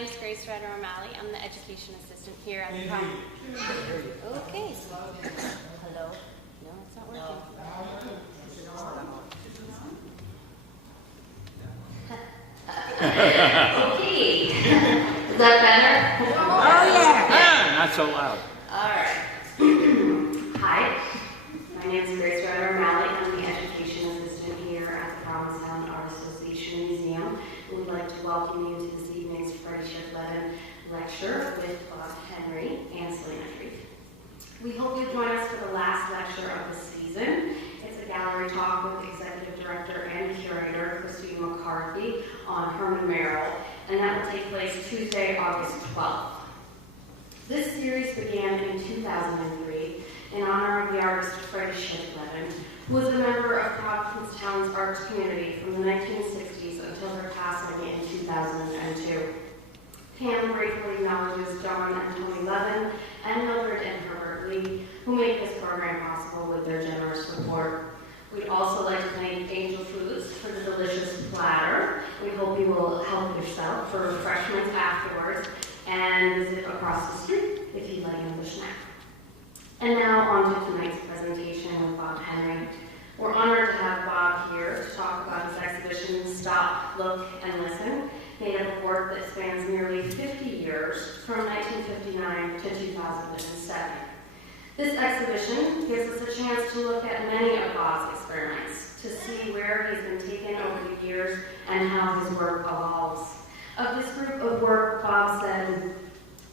name's Grace Ryder O'Malley. I'm the education assistant here at the Provincetown. Okay. Hello. No, it's not working. Okay. Is that better? Oh, yeah. Not so loud. All right. Hi. My name is Grace Ryder O'Malley. I'm the education assistant here at the Provincetown Art Association Museum. We'd like to welcome you to this evening's Freddie Schiff-Levin lecture with Bob Henry and Selena Treef. We hope you join us for the last lecture of the season. It's a gallery talk with Executive Director and Curator Christine McCarthy on Herman Merrill, and that will take place Tuesday, August 12th. This series began in 2003 in honor of the artist Freddie Schiff-Levin, who was a member of Provincetown's arts community from the 1960s until her passing in 2002. PAAM gratefully acknowledges John and Tony Levin and Mildred and Herbert Lee, who made this program possible with their generous support. We'd also like to thank Angel Foods for the delicious platter. We hope you will help yourself for refreshments afterwards and visit across the street if you'd like another snack. And now on to tonight's presentation with Bob Henry. We're honored to have Bob here to talk about his exhibition, Stop, Look, and Listen, made up of work that spans nearly 50 years, from 1959 to 2007. This exhibition gives us a chance to look at many of Bob's experiments, to see where he's been taken over the years and how his work evolves. Of this group of work, Bob said,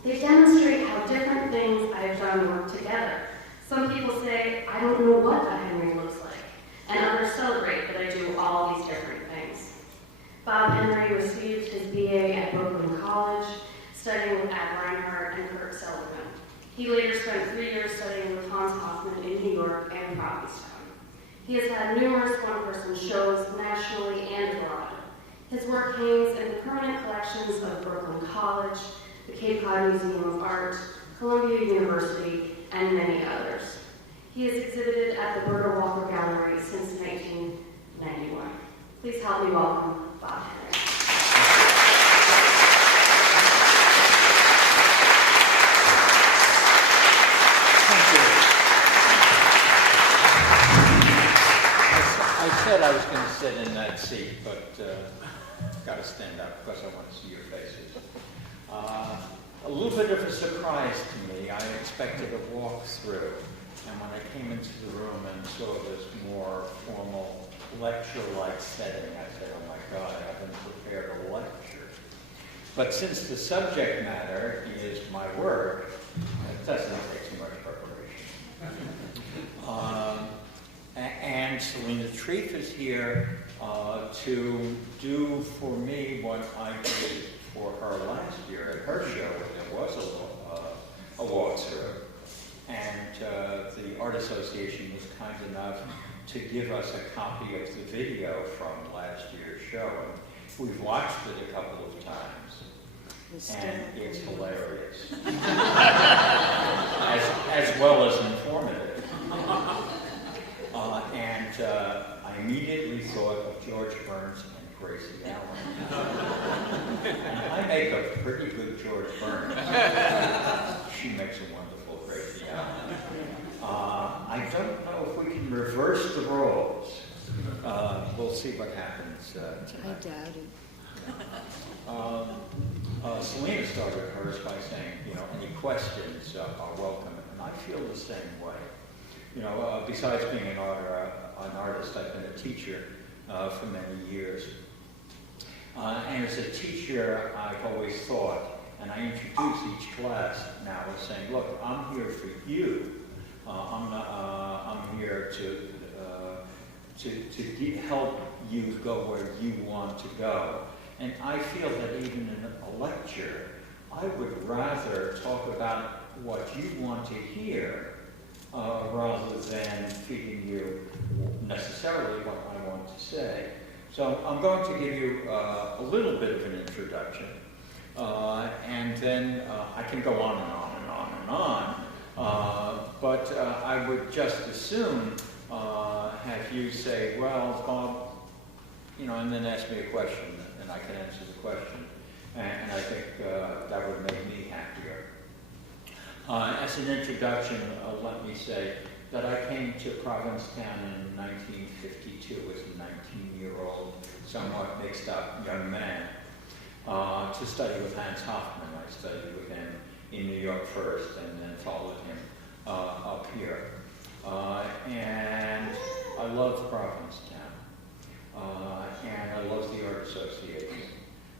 "They demonstrate how different things I have done work together. Some people say, I don't know what a Henry looks like, and others celebrate that I do all these different things." Bob Henry received his BA at Brooklyn College, studying with Ad Reinhardt and Kurt Sullivan. He later spent 3 years studying with Hans Hofmann in New York and Provincetown. He has had numerous one-person shows nationally and abroad. His work hangs in the permanent collections of Brooklyn College, the Cape Cod Museum of Art, Columbia University, and many others. He has exhibited at the Berger Walker Gallery since 1991. Please help me welcome Bob Henry. I said I was going to sit in that seat, but got to stand up because I want to see your faces. A little bit of a surprise to me. I expected a walkthrough, and when I came into the room and saw this more formal lecture-like setting, I said, oh my God, I haven't prepared a lecture. But since the subject matter is my work, it doesn't take too much preparation. And Selena Treef is here to do for me what I did for her last year at her show. There was a walkthrough, and the Art Association was kind enough to give us a copy of the video from last year's show. And we've watched it a couple of times, and it's hilarious, as well as informative. And I immediately thought of George Burns and Gracie Allen. And I make a pretty good George Burns. She makes a wonderful Gracie Allen. I don't know if we can reverse the roles. We'll see what happens tonight. I doubt it. Selena started hers by saying, any questions are welcome, and I feel the same way. Besides being an artist, I've been a teacher for many years. And as a teacher, I've always thought, and I introduce each class now as saying, look, I'm here for you. I'm here to help you go where you want to go. And I feel that even in a lecture, I would rather talk about what you want to hear rather than feeding you necessarily what I want to say. So I'm going to give you a little bit of an introduction, and then I can go on and on and on and on, but I would just as soon have you say, well, Bob, and then ask me a question, and I can answer the question. and I think that would make me happier. As an introduction, let me say that I came to Provincetown in 1952 as a 19-year-old, somewhat mixed up young man, to study with Hans Hofmann. I studied with him in New York first and then followed him up here. And I love Provincetown, and I love the Art Association.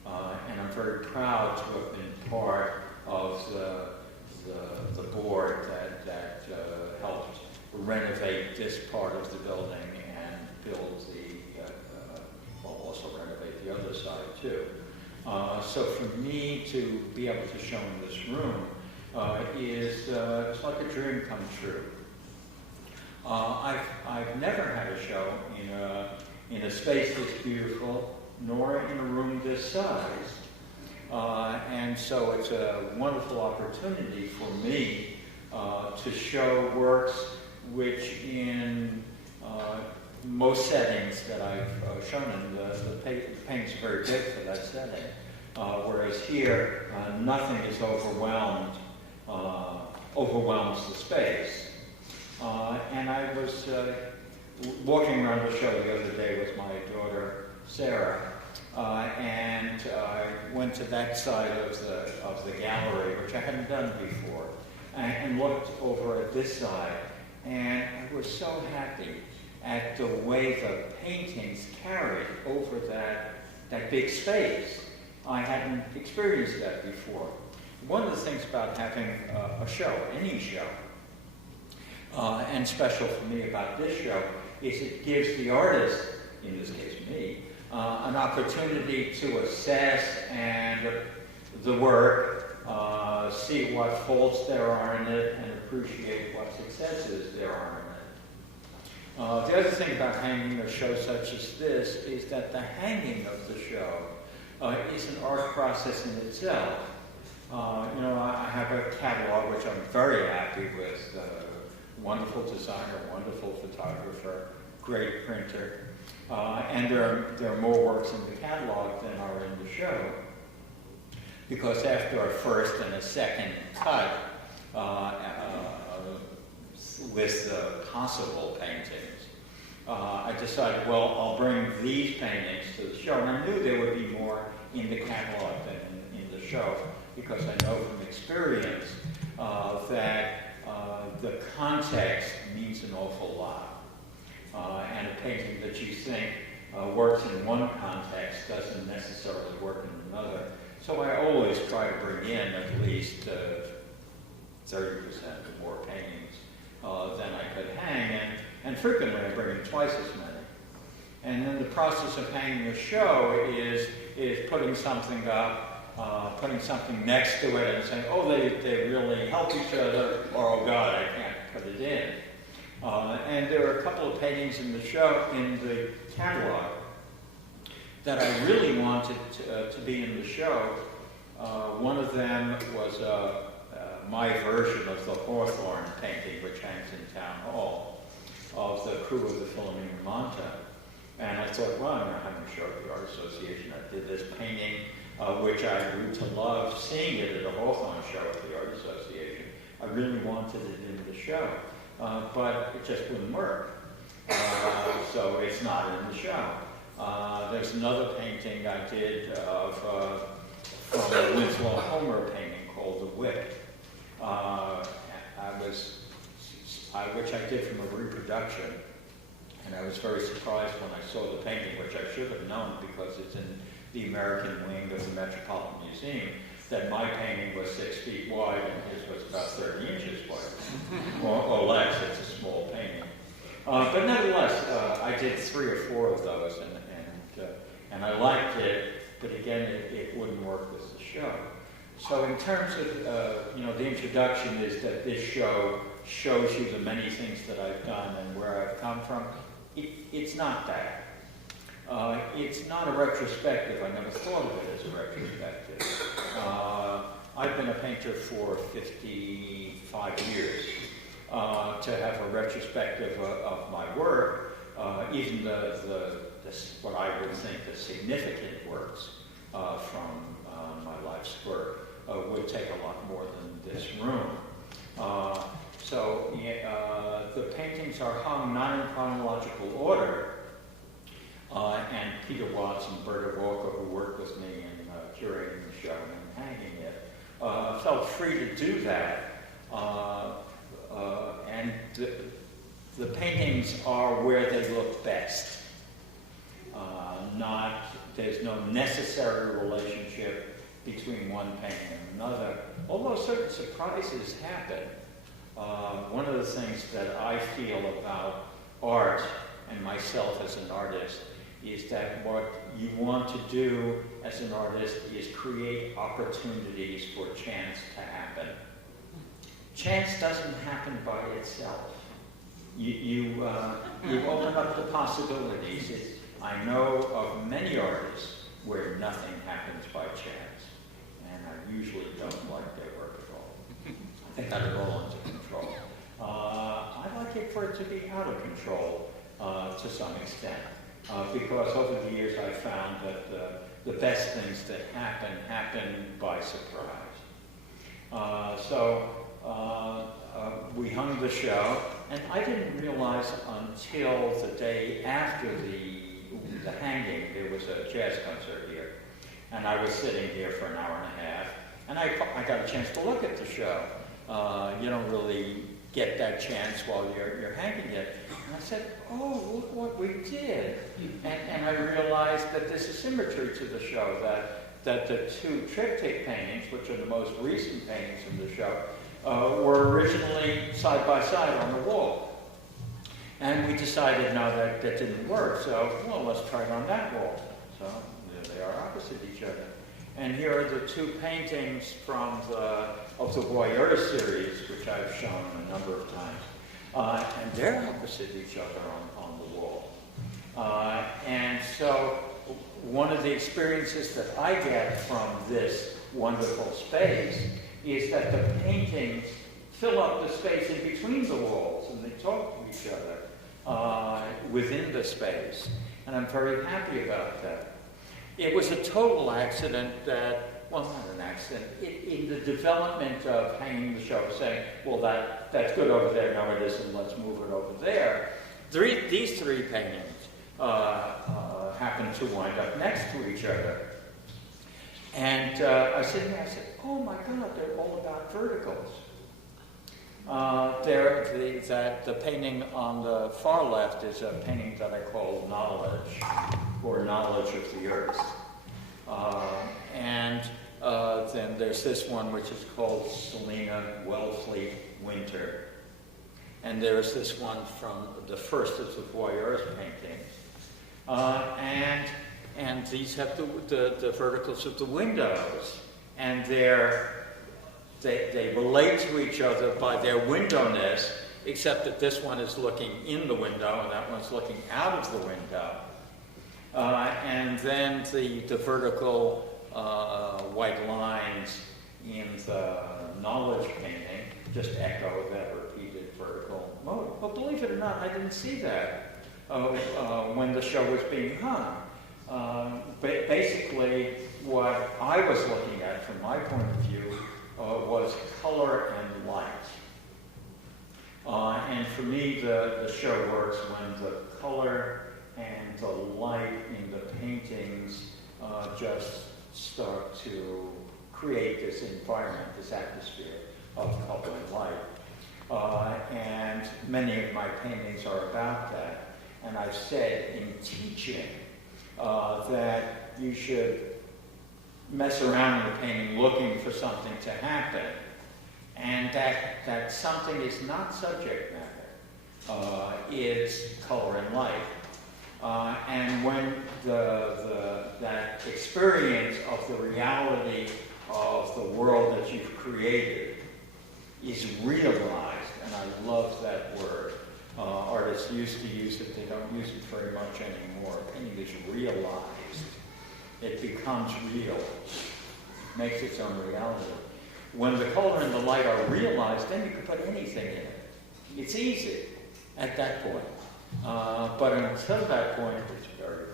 And I'm very proud to have been part of the board that helped renovate this part of the building and build also renovate the other side too. So for me to be able to show in this room is it's like a dream come true. I've never had a show in a space this beautiful, nor in a room this size. And so it's a wonderful opportunity for me to show works which in most settings that I've shown in, the paint's very big for that setting. Whereas here, nothing is overwhelms the space. And I was walking around the show the other day with my daughter, Sarah, and I went to that side of the gallery, which I hadn't done before, and looked over at this side, and I was so happy at the way the paintings carried over that big space. I hadn't experienced that before. One of the things about having a show, any show, and special for me about this show, is it gives the artist, in this case me, an opportunity to assess and the work, see what faults there are in it, and appreciate what successes there are in it. The other thing about hanging a show such as this is that the hanging of the show is an art process in itself. I have a catalog which I'm very happy with. Wonderful designer, wonderful photographer, great printer. And there are more works in the catalog than are in the show. Because after a first and a second cut with the possible paintings, I decided, well, I'll bring these paintings to the show. And I knew there would be more in the catalog than in the show, because I know from experience that the context means an awful lot. And a painting that you think works in one context doesn't necessarily work in another. So I always try to bring in at least 30% or more paintings than I could hang, and frequently I bring in twice as many. And then the process of hanging a show is putting something up, putting something next to it and saying, oh, they really help each other, or oh God, I can't put it in. And there are a couple of paintings in the show, in the catalog, that I really wanted to be in the show. One of them was my version of the Hawthorne painting, which hangs in Town Hall, of the crew of the Philomena Monta. And I thought, well, I'm going to have a show at the Art Association. I did this painting, which I grew to love, seeing it at a Hawthorne show at the Art Association. I really wanted it in the show, but it just wouldn't work. So it's not in the show. There's another painting I did from a Winslow Homer painting called The Whip, which I did from a reproduction. And I was very surprised when I saw the painting, which I should have known because it's in the American wing of the Metropolitan Museum, that my painting was 6 feet wide and his was about 30 inches wide, or less. It's a small painting. But nevertheless, I did 3 or 4 of those, and I liked it, but again, it wouldn't work with the show. So in terms of, the introduction is that this show shows you the many things that I've done and where I've come from. It's not that. It's not a retrospective. I never thought of it as a retrospective. I've been a painter for 55 years. To have a retrospective of my work, even what I would think the significant works from my square would take a lot more than this room. The paintings are hung not in chronological order, and Peter Watts and Berta Walker, who worked with me in curating the show and hanging it, felt free to do that. And the paintings are where they look best. There's no necessary relationship between one painting and another, although certain surprises happen. One of the things that I feel about art and myself as an artist is that what you want to do as an artist is create opportunities for chance to happen. Chance doesn't happen by itself. You open up the possibilities. I know of many artists where nothing happens by chance, and I usually don't like their work at all. I think that it all under control. I like it for it to be out of control to some extent, because over the years I found that the best things that happen by surprise. We hung the show, and I didn't realize until the day after the hanging, there was a jazz concert here, and I was sitting here for an hour and a half, and I got a chance to look at the show. You don't really get that chance while you're hanging it. And I said, oh, look what we did. And I realized that there's a symmetry to the show, that the two triptych paintings, which are the most recent paintings in the show, were originally side by side on the wall. And we decided, no, that didn't work, so, well, let's try it on that wall. So there they are opposite each other. And here are the two paintings of the Voyeur series, which I've shown a number of times. And they're opposite each other on the wall. And so one of the experiences that I get from this wonderful space is that the paintings fill up the space in between the walls, and they talk to each other within the space. And I'm very happy about that. It was a total accident well, not an accident, in the development of hanging the show, saying, well, that's good over there, no it isn't, let's move it over there. These three paintings happened to wind up next to each other. And I was sitting there, I said, oh my God, they're all about verticals. The painting on the far left is a painting that I call Knowledge, or Knowledge of the Earth. Then there's this one which is called Selina Wellfleet Winter. And there's this one from the first of the Voyeur's paintings. And these have the verticals of the windows. And they relate to each other by their windowness, except that this one is looking in the window and that one's looking out of the window. And then the vertical white lines in the Knowledge painting just echo that repeated vertical mode. But believe it or not, I didn't see that when the show was being hung. Basically, what I was looking at from my point of view was color and light. And for me, the show works when the color and the light in the paintings just start to create this environment, this atmosphere of color and light. And many of my paintings are about that. And I've said in teaching that you should mess around in the painting looking for something to happen. And that something is not subject matter. It's color and light. And when that experience of the reality of the world that you've created is realized, and I love that word. Artists used to use it, they don't use it very much anymore. Painting is realized. It becomes real. It makes its own reality. When the color and the light are realized, then you can put anything in it. It's easy at that point. But until that point, it's very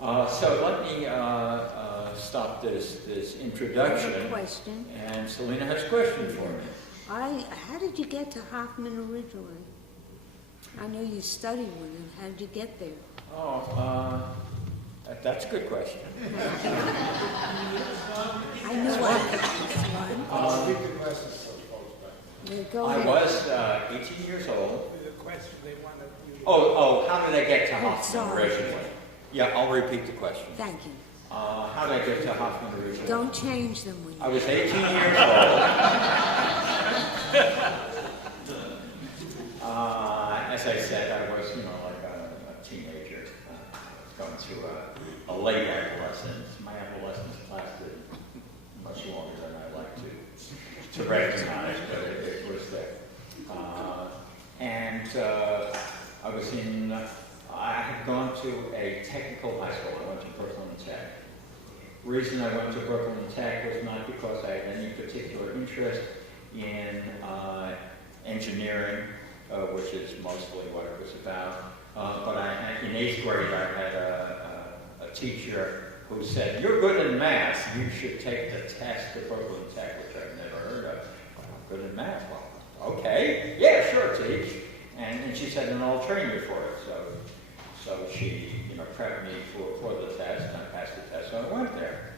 hard. So let me stop this I introduction. have a question. And Selena has a question for me. How did you get to Hofmann originally? I know you studied with him. How did you get there? That's a good question. I knew I Speak the questions for folks back. Go I ahead. was 18 years old. The question they want you to... Oh, how did I get to Oh, Hofmann sorry. originally? Yeah, I'll repeat the question. Thank you. How did I get to Hofmann originally? Don't change them when I you... was 18 years old. As I said, I was, like a teenager. I was going through a late adolescence. My adolescence lasted much longer than I like to recognize, but it was there. I had gone to a technical high school. I went to Brooklyn Tech. The reason I went to Brooklyn Tech was not because I had any particular interest in engineering, which is mostly what it was about. But in 8th grade, I had a teacher who said, "You're good in math. You should take the test at Brooklyn Tech," which I've never heard of. Well, I'm good in math. Well, okay, yeah, sure, teach. And she said, "And I'll train you for it." So she, prepped me for the test. And I passed the test, so I went there.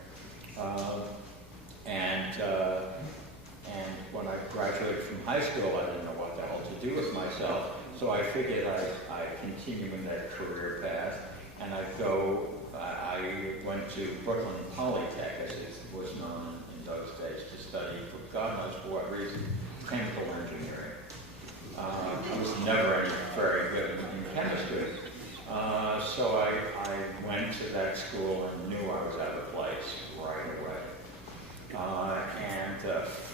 And when I graduated from high school, I didn't know what the hell to do with myself. So I figured I'd continue in that career path, and I went to Brooklyn Polytech, as it was known in those days, to study, for God knows for what reason, chemical engineering. I was never very good in chemistry. So I went to that school and knew I was out of place right away.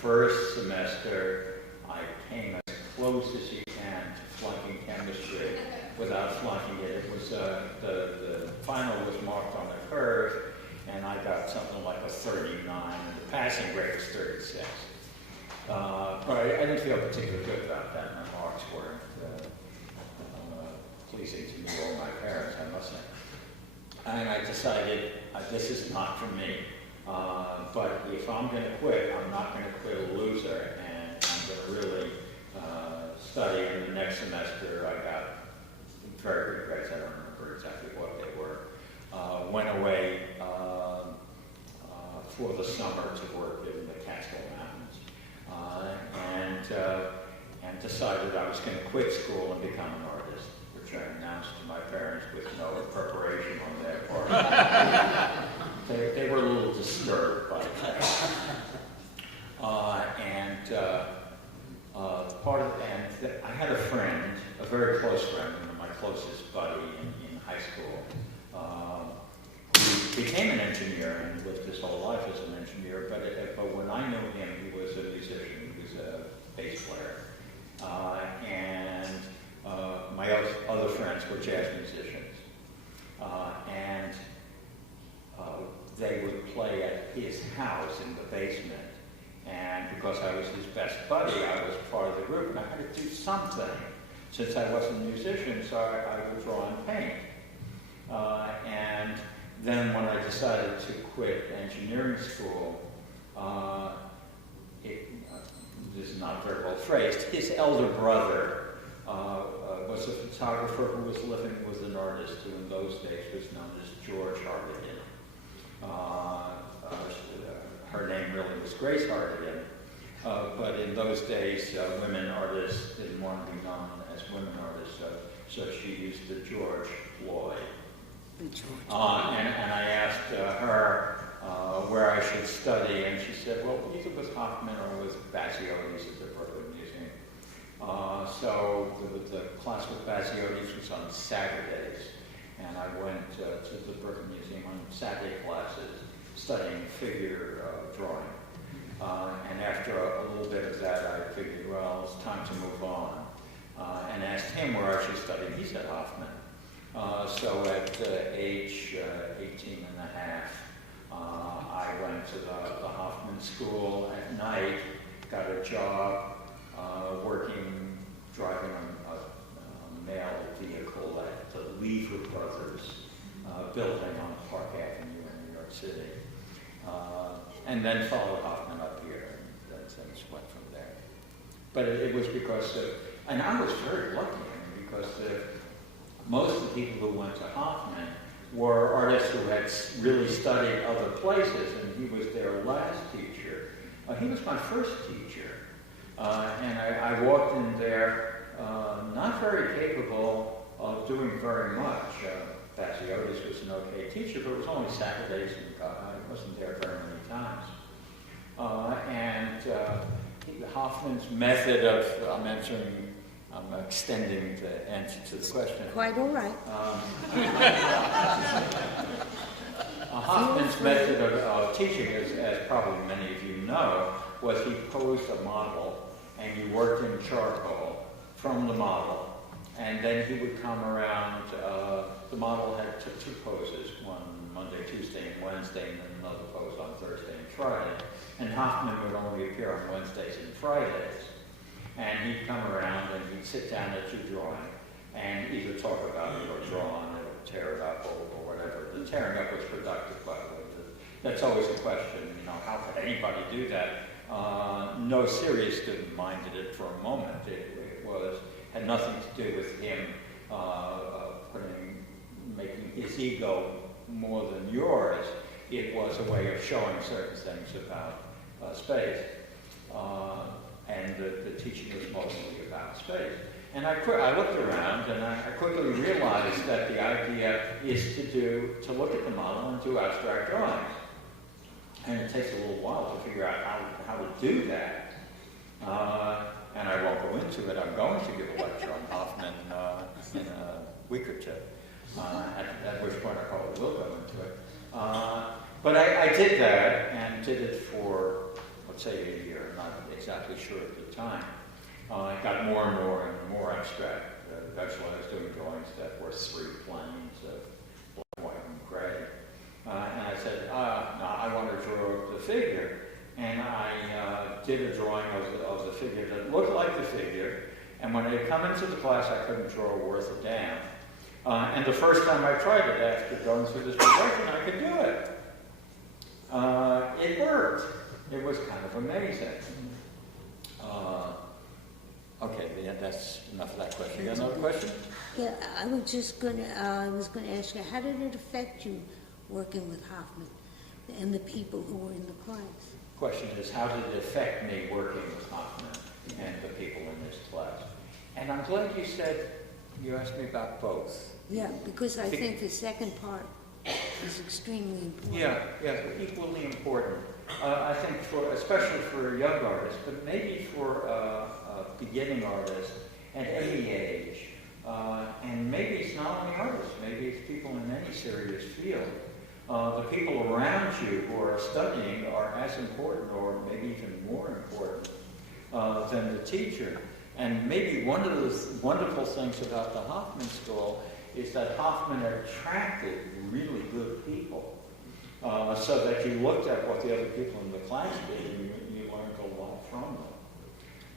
First semester, I came as close as you can to flunking chemistry without flunking it. It was the final was marked on a curve, and I got something like a 39, and the passing grade was 36. But I didn't feel particularly good about that. My marks weren't pleasing to me or my parents, I must say. And I decided this is not for me. But if I'm going to quit, I'm not going to quit a loser, and I'm going to really study. And the next semester, I got very good grades. I don't remember exactly what they were. Went away for the summer to work in the Catskill Mountains, and decided I was going to quit school and become an artist, which I announced to my parents with no preparation on their part. They were a little disturbed by that. I had a friend, a very close friend, one of my closest buddy in high school, who became an engineer and lived his whole life as an engineer. But when I knew him, he was a musician. He was a bass player. My other friends were jazz musicians. They would play at his house in the basement. And because I was his best buddy, I was part of the group, and I had to do something. Since I wasn't a musician, so I would draw and paint. And then when I decided to quit engineering school, this is not very well phrased, his elder brother was a photographer who was living with an artist who in those days was known as George Hardigan. Her name really was Grace Hardigan, but in those days, women artists didn't want to be known as women artists, so she used the George Floyd. And I asked her where I should study, and she said, well, either with Hofmann or with Basiotis at the Brooklyn Museum. So the class with Basiotis was on Saturdays, and I went to the Brooklyn Museum on Saturday classes, studying figure drawing. And after a little bit of that, I figured, well, it's time to move on. And asked him where I should study. He said Hofmann. So at age 18 and a half, I went to the Hofmann School at night, got a job driving a mail vehicle at the Lever Brothers building on Park Avenue in New York City. And then followed Hofmann up here, and then things went from there. But it was because of, and I was very lucky, because most of the people who went to Hofmann were artists who had really studied other places, and he was their last teacher. He was my first teacher, and I walked in there not very capable of doing very much. Basiotis was an okay teacher, but it was only Saturdays, and I wasn't there very many times. Hofmann's method of, I'm extending the answer to the question. Quite all right. Hofmann's method of teaching, as probably many of you know, was he posed a model, and you worked in charcoal from the model. And then he would come around, the model had two poses, one Monday, Tuesday, and Wednesday, and then another pose on Thursday and Friday. And Hofmann would only appear on Wednesdays and Fridays. And he'd come around and he'd sit down at your drawing and either talk about it or draw on it or tear it up or whatever. The tearing up was productive, by the way. That's always a question, how could anybody do that? No serious student minded it for a moment. It had nothing to do with him making his ego more than yours. It was a way of showing certain things about space. And the teaching was mostly about space. And I looked around and I quickly realized that the idea is to look at the model and do abstract drawings. And it takes a little while to figure out how to do that. And I won't go into it. I'm going to give a lecture on Hofmann in a week or two, at which point I probably will go into it. But I did that and did it for, let's say, a year. I'm not exactly sure at the time. It got more and more and more abstract. Eventually I was doing drawings that were 3 planes of black, white, and gray. And I said, no, I want to draw the figure. And I did a drawing of the figure that looked like the figure. And when I come into the class, I couldn't draw worth a damn. And the first time I tried it, after going through this progression, I could do it. It worked. It was kind of amazing. Okay, that's enough of that question. You got another question? Yeah, I was going to ask you, how did it affect you working with Hofmann and the people who were in the class? Question is, how did it affect me working with Hofmann and the people in this class? And I'm glad you asked me about both. Yeah, because I think the second part is extremely important. Yeah, equally important. I think especially for young artists, but maybe for beginning artists at any age. And maybe it's not only artists, maybe it's people in any serious field. The people around you who are studying are as important, or maybe even more important, than the teacher. And maybe one of the wonderful things about the Hofmann School is that Hofmann attracted really good people, so that you looked at what the other people in the class did and you learned a lot from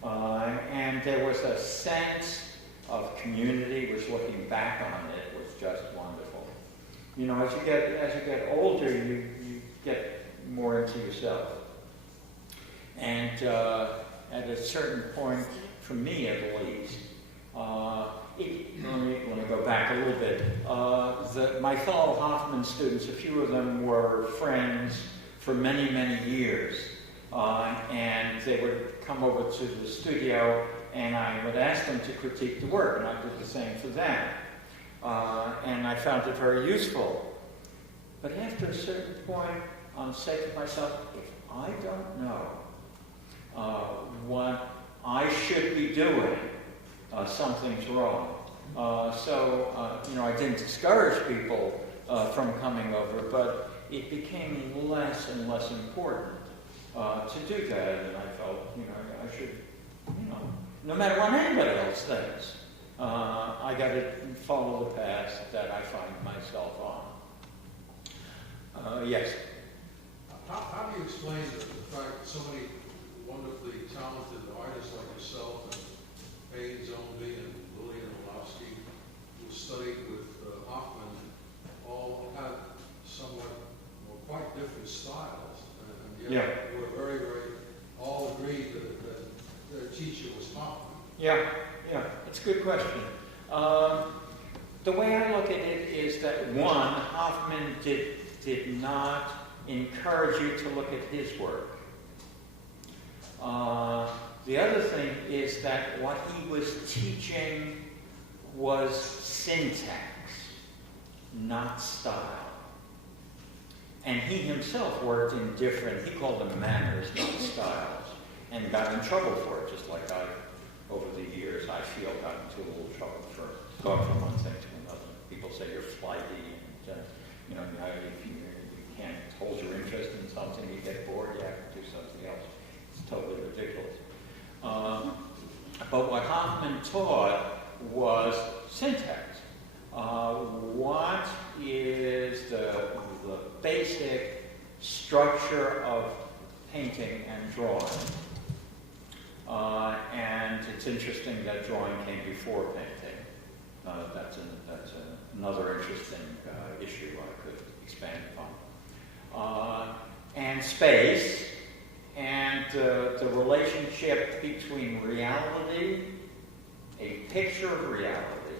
them. And there was a sense of community, which looking back on it was just wonderful. As you get older, you get more into yourself. And at a certain point, for me at least, let me go back a little bit. My fellow Hofmann students, a few of them were friends for many, many years. And they would come over to the studio and I would ask them to critique the work, and I did the same for them. And I found it very useful. But after a certain point, I'm saying to myself, if I don't know what I should be doing, something's wrong. I didn't discourage people from coming over, but it became less and less important to do that. And I felt, I should, no matter what anybody else thinks, I got to follow the path that I find myself on. Yes? How do you explain the fact that so many wonderfully talented artists like yourself and Payne Zombie and Lillian Orlovsky, who studied with Hofmann, all had somewhat quite different styles? Yeah. were very, all agreed that their teacher was Hofmann. Yeah, it's a good question. The way I look at it is that one, Hofmann did not encourage you to look at his work. The other thing is that what he was teaching was syntax, not style. And he himself worked in different, he called them manners, not styles, and got in trouble for it, just like I, over the years, I feel, got into a little trouble for going from one thing to another. People say you're flighty, and if you can't hold your interest in something, you get bored, you have to do something else. It's totally ridiculous. But what Hofmann taught was syntax. What is the basic structure of painting and drawing? And it's interesting that drawing came before painting. That's another interesting issue I could expand upon. And space, and the relationship between reality, a picture of reality,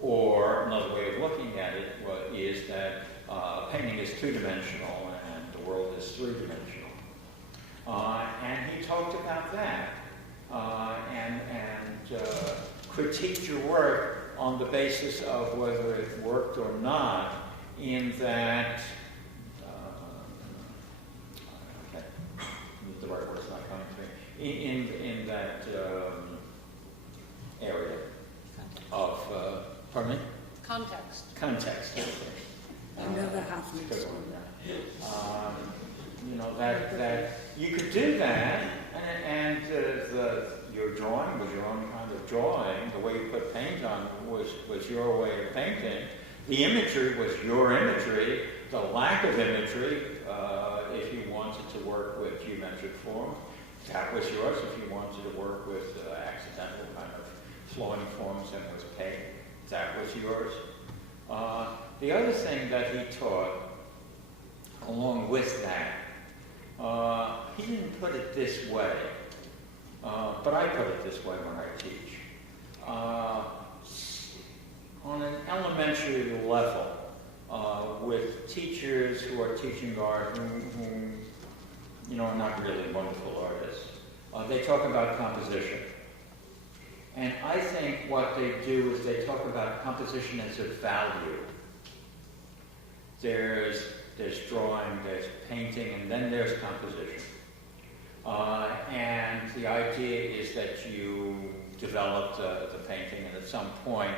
or another way of looking at it is that painting is two-dimensional and the world is three-dimensional. And he talked about that and critiqued your work on the basis of whether it worked or not, in that the right word's not coming to me, in that area of, pardon me? Context. Another Hofmann Good school. one, that you could do that, and your drawing was your own kind of drawing. The way you put paint on was your way of painting. The imagery was your imagery. The lack of imagery, if you wanted to work with geometric form, that was yours. If you wanted to work with accidental kind of flowing forms and with paint, that was yours. The other thing that he taught, along with that, he didn't put it this way, but I put it this way when I teach. On an elementary level, with teachers who are teaching art who are not really wonderful artists, they talk about composition. And I think what they do is they talk about composition as a value. There's drawing, there's painting, and then there's composition. And the idea is that you develop the painting, and at some point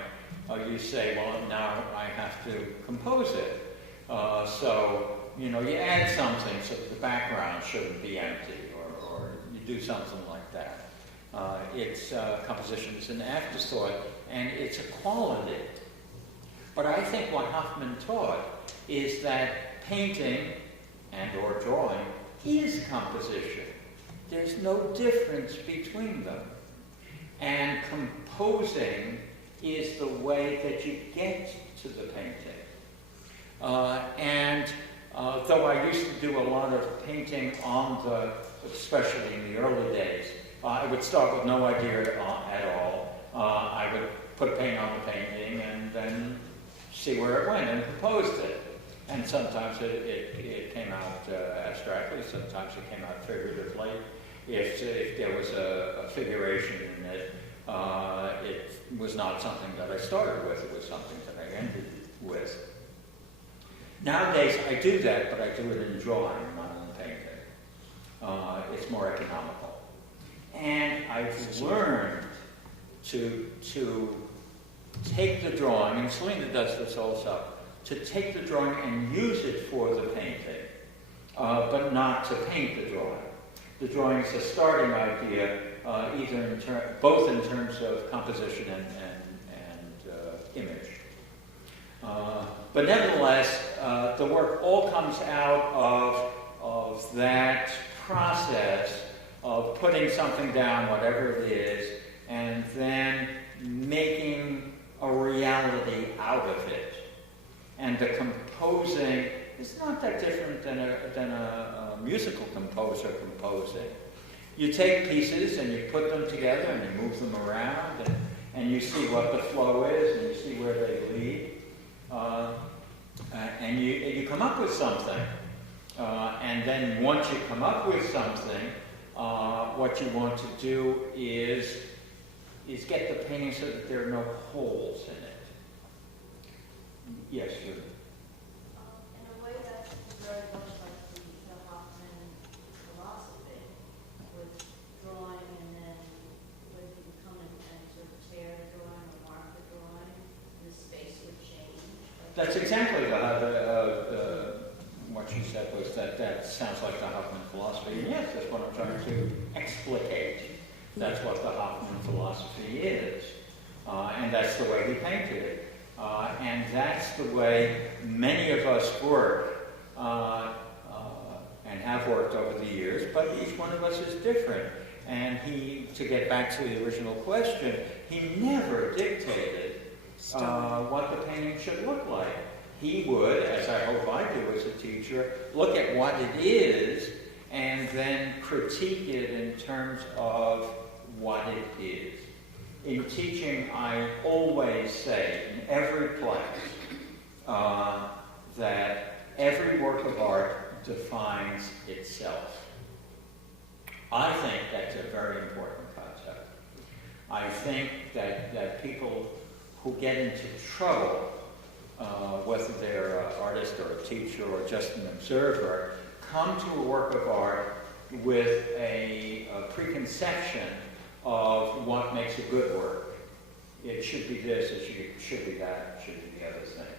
you say, well, now I have to compose it. So you add something so that the background shouldn't be empty, or you do something like that. It's composition is an afterthought, and it's a quality. But I think what Hofmann taught is that painting and or drawing is composition. There's no difference between them. And composing is the way that you get to the painting. Though I used to do a lot of painting especially in the early days, I would start with no idea at all. I would put paint on the painting and then see where it went and composed it. And sometimes it came out abstractly, sometimes it came out figuratively. If there was a figuration in it, it was not something that I started with, it was something that I ended with. Nowadays I do that, but I do it in drawing, not in painting. It's more economical. And I've learned to take the drawing, and Selena does this also, to take the drawing and use it for the painting, but not to paint the drawing. The drawing is a starting idea, both in terms of composition and image. But nevertheless, the work all comes out of that process of putting something down, whatever it is, and then making a reality out of it. And the composing is not that different than a musical composer composing. You take pieces and you put them together and you move them around and you see what the flow is and you see where they lead. And you come up with something. And then once you come up with something, what you want to do is get the painting so that there are no holes in it. Yes, Julie. In a way, that's very much like the Hofmann philosophy, with drawing, and then when you come in and sort of tear the drawing or mark the drawing, the space would change. That's exactly what you said was that sounds like the Hofmann philosophy. And yes, that's what I'm trying to explicate. That's what the Hofmann philosophy is. And that's the way he painted it. And that's the way many of us work and have worked over the years, but each one of us is different. And to get back to the original question, he never dictated what the painting should look like. He would, as I hope I do as a teacher, look at what it is and then critique it in terms of what it is. In teaching, I always say in every class that every work of art defines itself. I think that's a very important concept. I think that people who get into trouble, whether they're an artist or a teacher or just an observer, come to a work of art with a preconception of what makes a good work. It should be this, it should be that, it should be the other thing.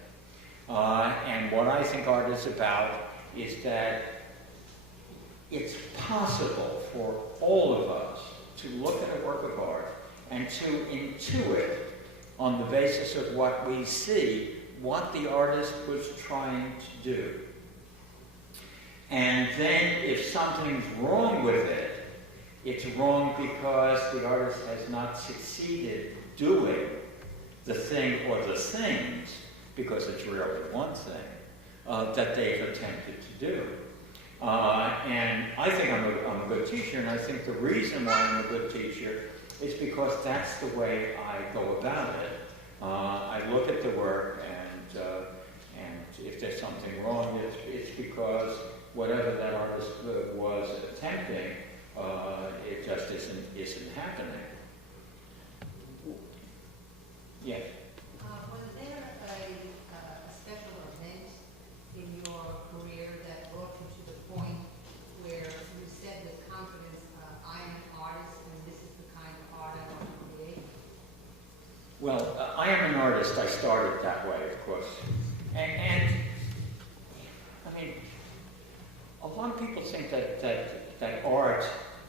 And what I think art is about is that it's possible for all of us to look at a work of art and to intuit on the basis of what we see what the artist was trying to do. And then if something's wrong with it, it's wrong because the artist has not succeeded doing the thing or the things, because it's rarely one thing, that they've attempted to do. And I think I'm a good teacher, and I think the reason why I'm a good teacher is because that's the way I go about it. I look at the work, and if there's something wrong, it's because whatever that artist was attempting, it just isn't happening. Yes. Was there a special event in your career that brought you to the point where you said with confidence, I am an artist and this is the kind of art I want to create? Well, I am an artist. I started that way, of course. And I mean, a lot of people think that art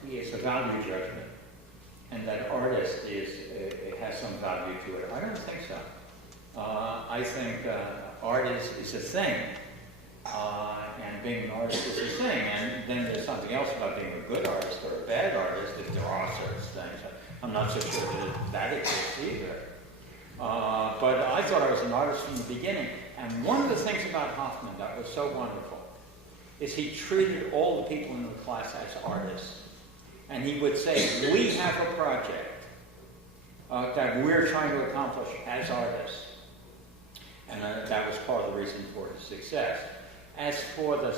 is a value judgment, and that artist it has some value to it. I don't think so. I think art is a thing, and being an artist is a thing. And then there's something else about being a good artist or a bad artist, if there are such things. I'm not so sure that exists either. But I thought I was an artist from the beginning. And one of the things about Hofmann that was so wonderful is he treated all the people in the class as artists. And he would say, we have a project that we're trying to accomplish as artists. And that was part of the reason for his success. As for the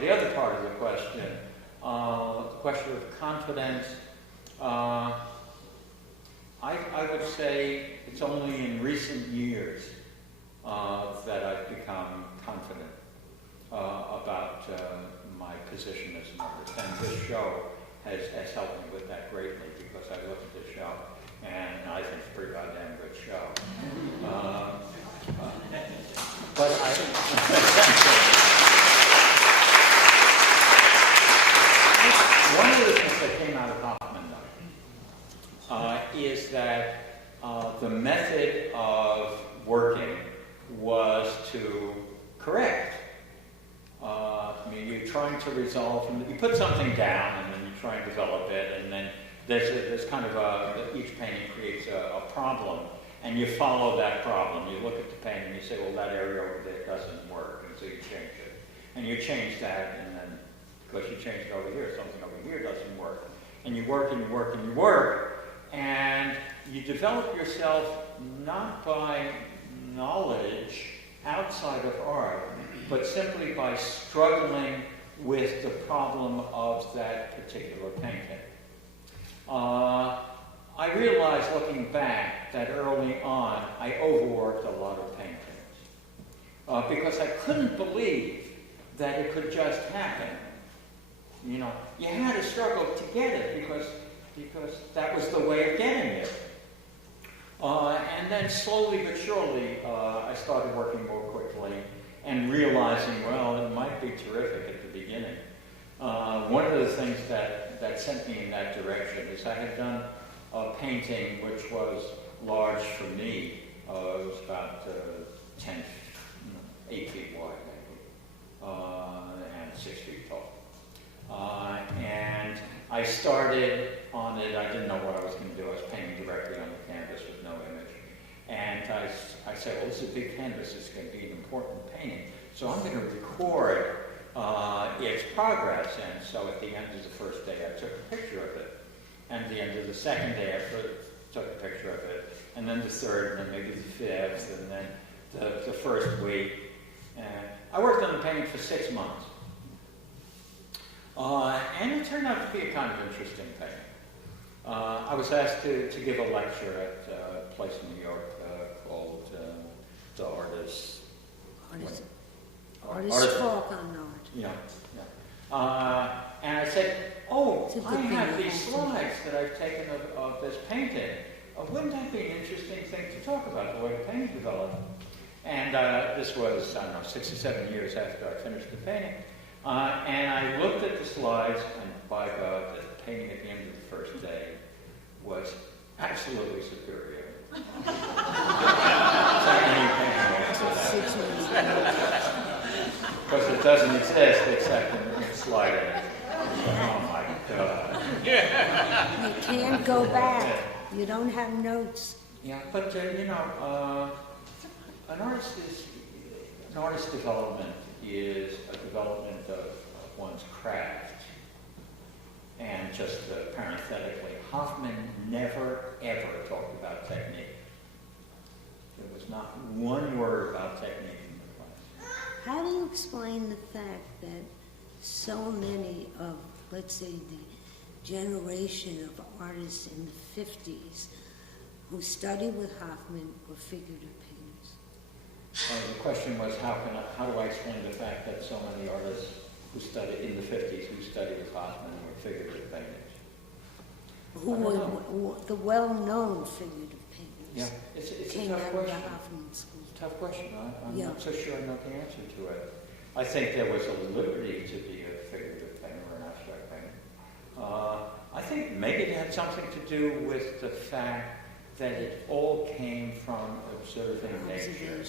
the other part of the question of confidence, I would say it's only in recent years that I've become confident about my position as an artist. And this show has helped me with that greatly, because I look at the show and I think it's a pretty goddamn good show. But one of the things that came out of Hofmann, though, is that the method of working was to correct. I mean, you're trying to resolve, you put something down and then you try and develop it, and then there's kind of each painting creates a problem, and you follow that problem. You look at the painting and you say, well, that area over there doesn't work, and so you change it. And you change that and then because you change it over here, something over here doesn't work. And you work and you work and you work, and you develop yourself not by knowledge outside of art, but simply by struggling with the problem of that particular painting. I realized looking back that early on I overworked a lot of paintings because I couldn't believe that it could just happen. You know, you had to struggle to get it because that was the way of getting it. And then slowly but surely I started working more quickly and realizing, well, it might be terrific at the beginning. One of the things that sent me in that direction is I had done a painting which was large for me. It was about 8 feet wide maybe, and 6 feet tall. And I started on it. I didn't know what I was going to do. I was painting directly on the canvas with no image. And I said, well, this is a big canvas. It's going to be an important painting. So I'm going to record its progress. And so at the end of the first day, I took a picture of it. And at the end of the second day, I took a picture of it. And then the third, and then maybe the fifth, and then the first week. And I worked on the painting for 6 months. And it turned out to be a kind of interesting painting. I was asked to give a lecture at a place in New York called the Artists Talk on Art. Yeah. And I said, oh, I have these slides that I've taken of this painting. Wouldn't that be an interesting thing to talk about, the way the painting developed? And this was, I don't know, 6 or 7 years after I finished the painting. And I looked at the slides, and by God, the painting at the end of the first day was absolutely superior. To any painting after that. Because it doesn't exist except in sliding. Oh my God. You can't go back. You don't have notes. Yeah, but you know, an artist's development is a development of one's craft. And just parenthetically, Hofmann never, ever talked about technique. There was not one word about technique in the class. How do you explain the fact that so many of, let's say, the generation of artists in the 50s who studied with Hofmann were figurative painters? The question was, how do I explain the fact that so many artists who studied in the 50s who studied with Hofmann were figurative painters? Who were the well-known figurative painters? Yeah, it's a came tough out of question. the Hofmann school. Tough question. I'm not so sure I know the answer to it. I think there was a liberty to be a figurative painter or an abstract painter. I think maybe it had something to do with the fact that it all came from observing nature.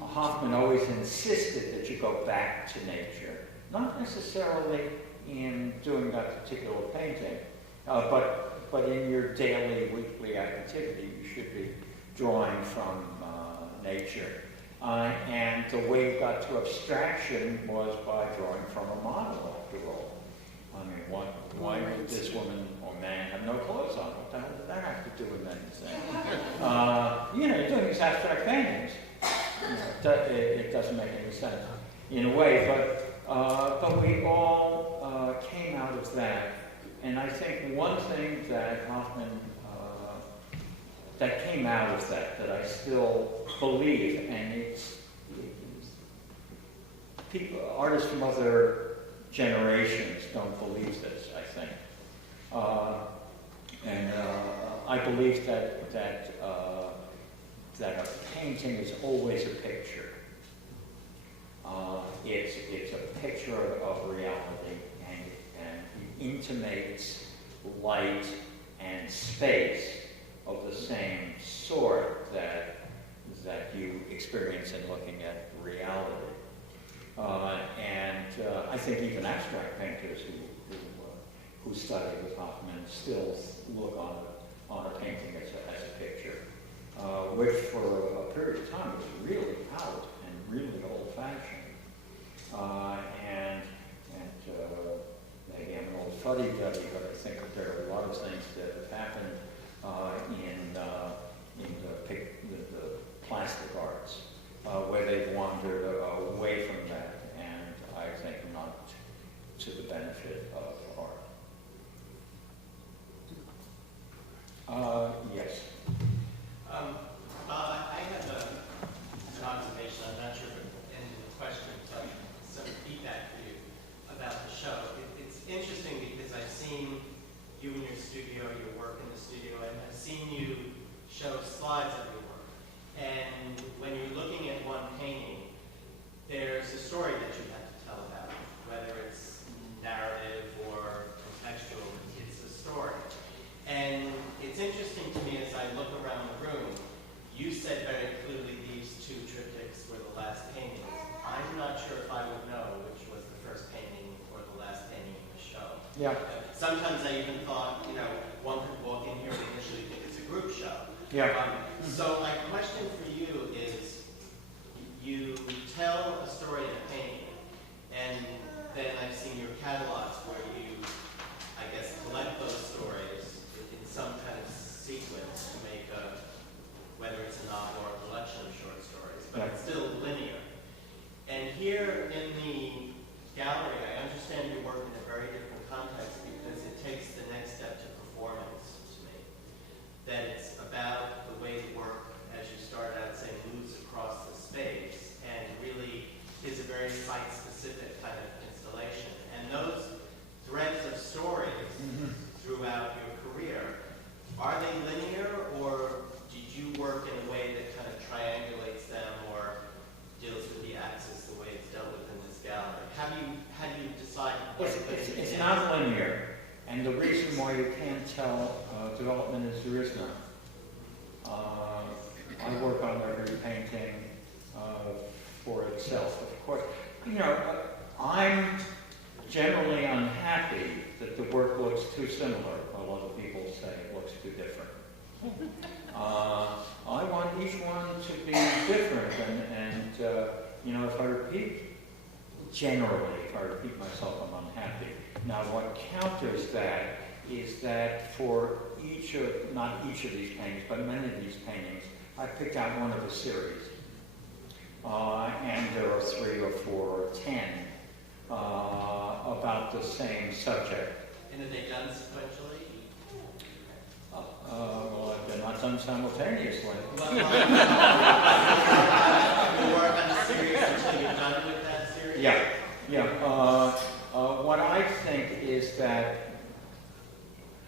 Hofmann always insisted that you go back to nature, not necessarily in doing that particular painting, but in your daily, weekly activity, you should be drawing from nature. And the way you got to abstraction was by drawing from a model, after all. I mean, why would this woman or man have no clothes on? What the hell did that have to do with anything? You know, you're doing these abstract paintings. You know, it doesn't make any sense in a way, but we all came out of that. And I think one thing that Hofmann, that came out of that I still believe, and it's people, artists from other generations don't believe this, I think. I believe that a painting is always a picture. It's a picture of reality, and it intimates light and space of the same sort that you experience in looking at reality. I think even abstract painters who study with Hofmann still look on a painting as a picture, which for a period of time was really out and really old-fashioned. fuddy-duddy, but I think that there are a lot of things that have happened in the plastic arts, where they've wandered away from that, and I think not to the benefit of art. Yes. I have an observation. I'm not sure if it ended in a question, but some feedback for you about the show. It's interesting because I've seen you in your studio, your work in the studio, and I've seen you show slides of your work. And when you're looking at one painting, there's a story that you have to tell about it, whether it's narrative or contextual, it's a story. And it's interesting to me as I look around the room, you said very clearly these two triptychs were the last paintings. I'm not sure if I would know which was the first painting or the last painting in the show. Yeah. Sometimes I even thought, one could walk in here and initially think it's a group show. Yeah. So my question for you is, you tell a story in a painting, and then I've seen your catalogs where you, I guess, collect those stories in some kind of sequence to make whether it's a novel or a collection of short stories, but it's still linear. And here in the gallery, I understand you work in a very different context because it takes the next step to performance to me. That it's about the way the work, as you started out saying, moves across the space and really is a very site-specific kind of installation. And those threads of stories throughout your career, are they linear, or did you work in a way that kind of triangulates them or deals with the axis the way it's dealt with in this gallery? How do you decide? It's not linear, and the reason why you can't tell development is there is none. I work on every painting for itself, of course. I'm generally unhappy that the work looks too similar. A lot of people say it looks too different. I want each one to be different, and if I repeat, generally, if I repeat myself, I'm unhappy. Now, what counters that is that for not each of these paintings, but many of these paintings, I picked out one of a series. And there are 3 or 4 or 10 about the same subject. And are they done sequentially? Well, they're not done simultaneously. Well, you work on a series until you're done with that series? Yeah. What I think is that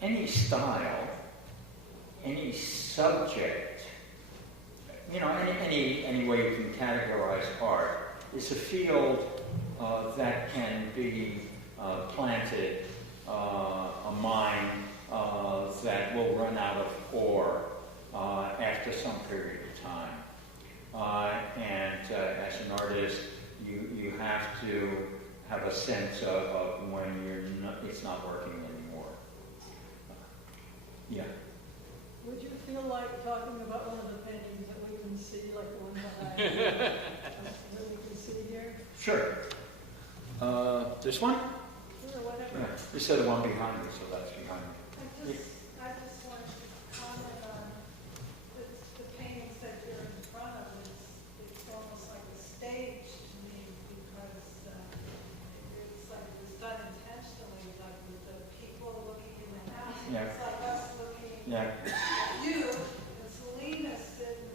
any style, any subject, any way you can categorize art, is a field that can be planted, a mine that will run out of ore after some period of time. And as an artist, you have to have a sense of when it's not working anymore. Yeah. Would you feel like talking about one of the paintings that we can see, like the one that that we can see here? Sure. This one? Sure, whatever. Yeah. You said the one behind me, so that's behind me. I just wanted to comment on the paintings that you're in front of. It's almost like a stage to me because it's like it was done intentionally, like with the people looking in the house. Yeah. It's like us looking Yeah. at you, and Selena sitting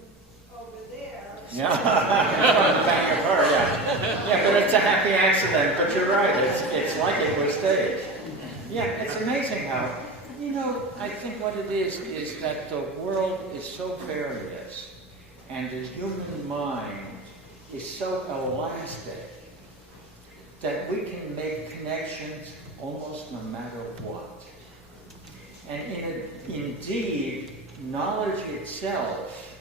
over there. Yeah. Back of her, yeah. Yeah, but it's a happy accident, but you're right. It's like it was staged. Yeah, it's amazing how, I think what it is that the world is so various and the human mind is so elastic that we can make connections almost no matter what. And indeed, knowledge itself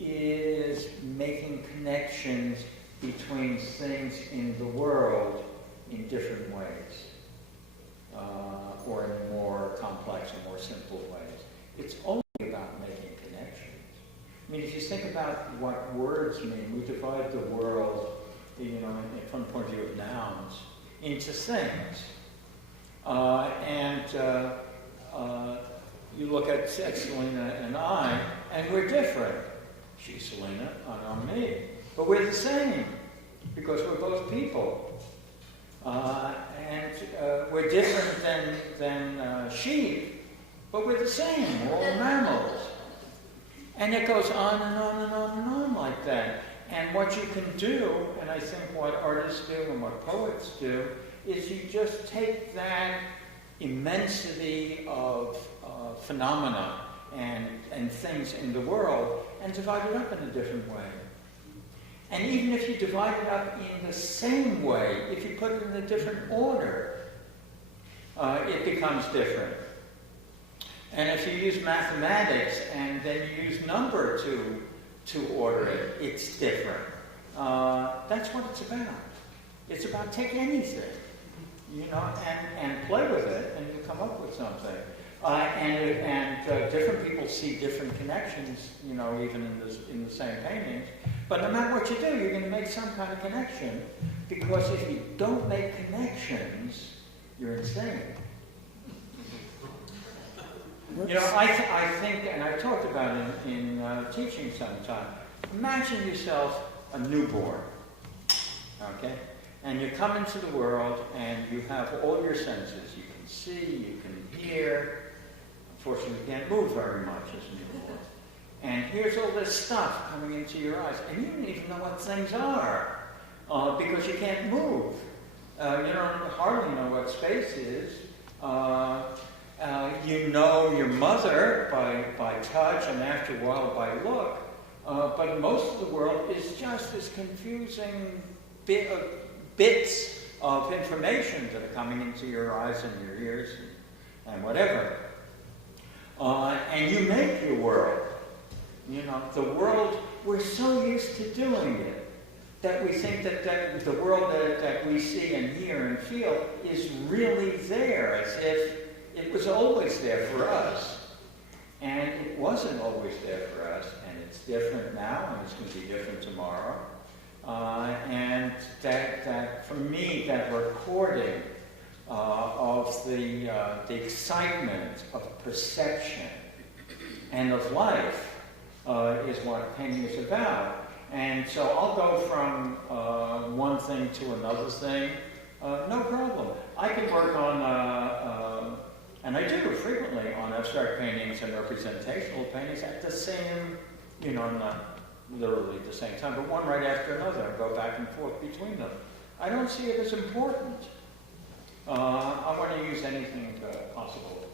is making connections between things in the world in different ways, or in more complex and more simple ways. It's only about making connections. I mean, if you think about what words mean, we divide the world, from the point of view of nouns, into things. You look at Selena and I, and we're different. She's Selena, and I'm me. But we're the same, because we're both people. We're different than sheep, but we're the same. We're all mammals. And it goes on and on and on and on like that. And what you can do, and I think what artists do and what poets do, is you just take that immensity of phenomena and things in the world and divide it up in a different way. And even if you divide it up in the same way, if you put it in a different order, it becomes different. And if you use mathematics and then you use number to order it, it's different. That's what it's about. It's about take anything, and play with it, and you come up with something. Different people see different connections, even in the same paintings. But no matter what you do, you're going to make some kind of connection, because if you don't make connections, you're insane. I think, and I talked about it in teaching sometime, imagine yourself a newborn, okay? And you come into the world and you have all your senses. You can see, you can hear. Unfortunately, you can't move very much as a newborn. And here's all this stuff coming into your eyes. And you don't even know what things are, because you can't move. You don't hardly know what space is. You know your mother by touch, and after a while by look. But most of the world is just this confusing bits of information that are coming into your eyes and your ears and whatever. And you make your world. The world, we're so used to doing it that we think that the world that we see and hear and feel is really there, as if it was always there for us. And it wasn't always there for us, and it's different now, and it's going to be different tomorrow. And that for me, that recording of the excitement of perception and of life is what painting is about. And so I'll go from one thing to another thing, no problem. I can work on, and I do frequently, on abstract paintings and representational paintings at the same, not literally at the same time, but one right after another, and go back and forth between them. I don't see it as important. I want to use anything possible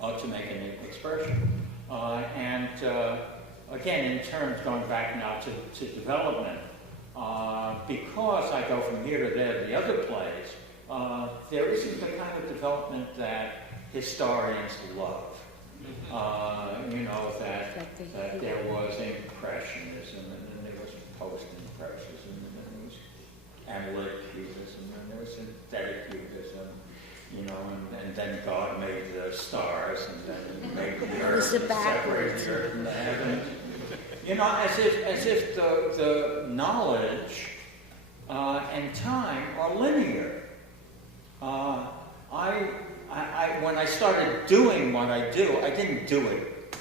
to make an expression. Again, in terms, going back now to development, because I go from here to there to the other place, there isn't the kind of development that historians love. That there was Impressionism, and then there was Post-Impressionism, and then there was analytic cubism, and then there was synthetic cubism, and then God made the stars, and then He made the earth, and separated the earth and the heavens. As if the knowledge and time are linear. When I started doing what I do, I didn't do it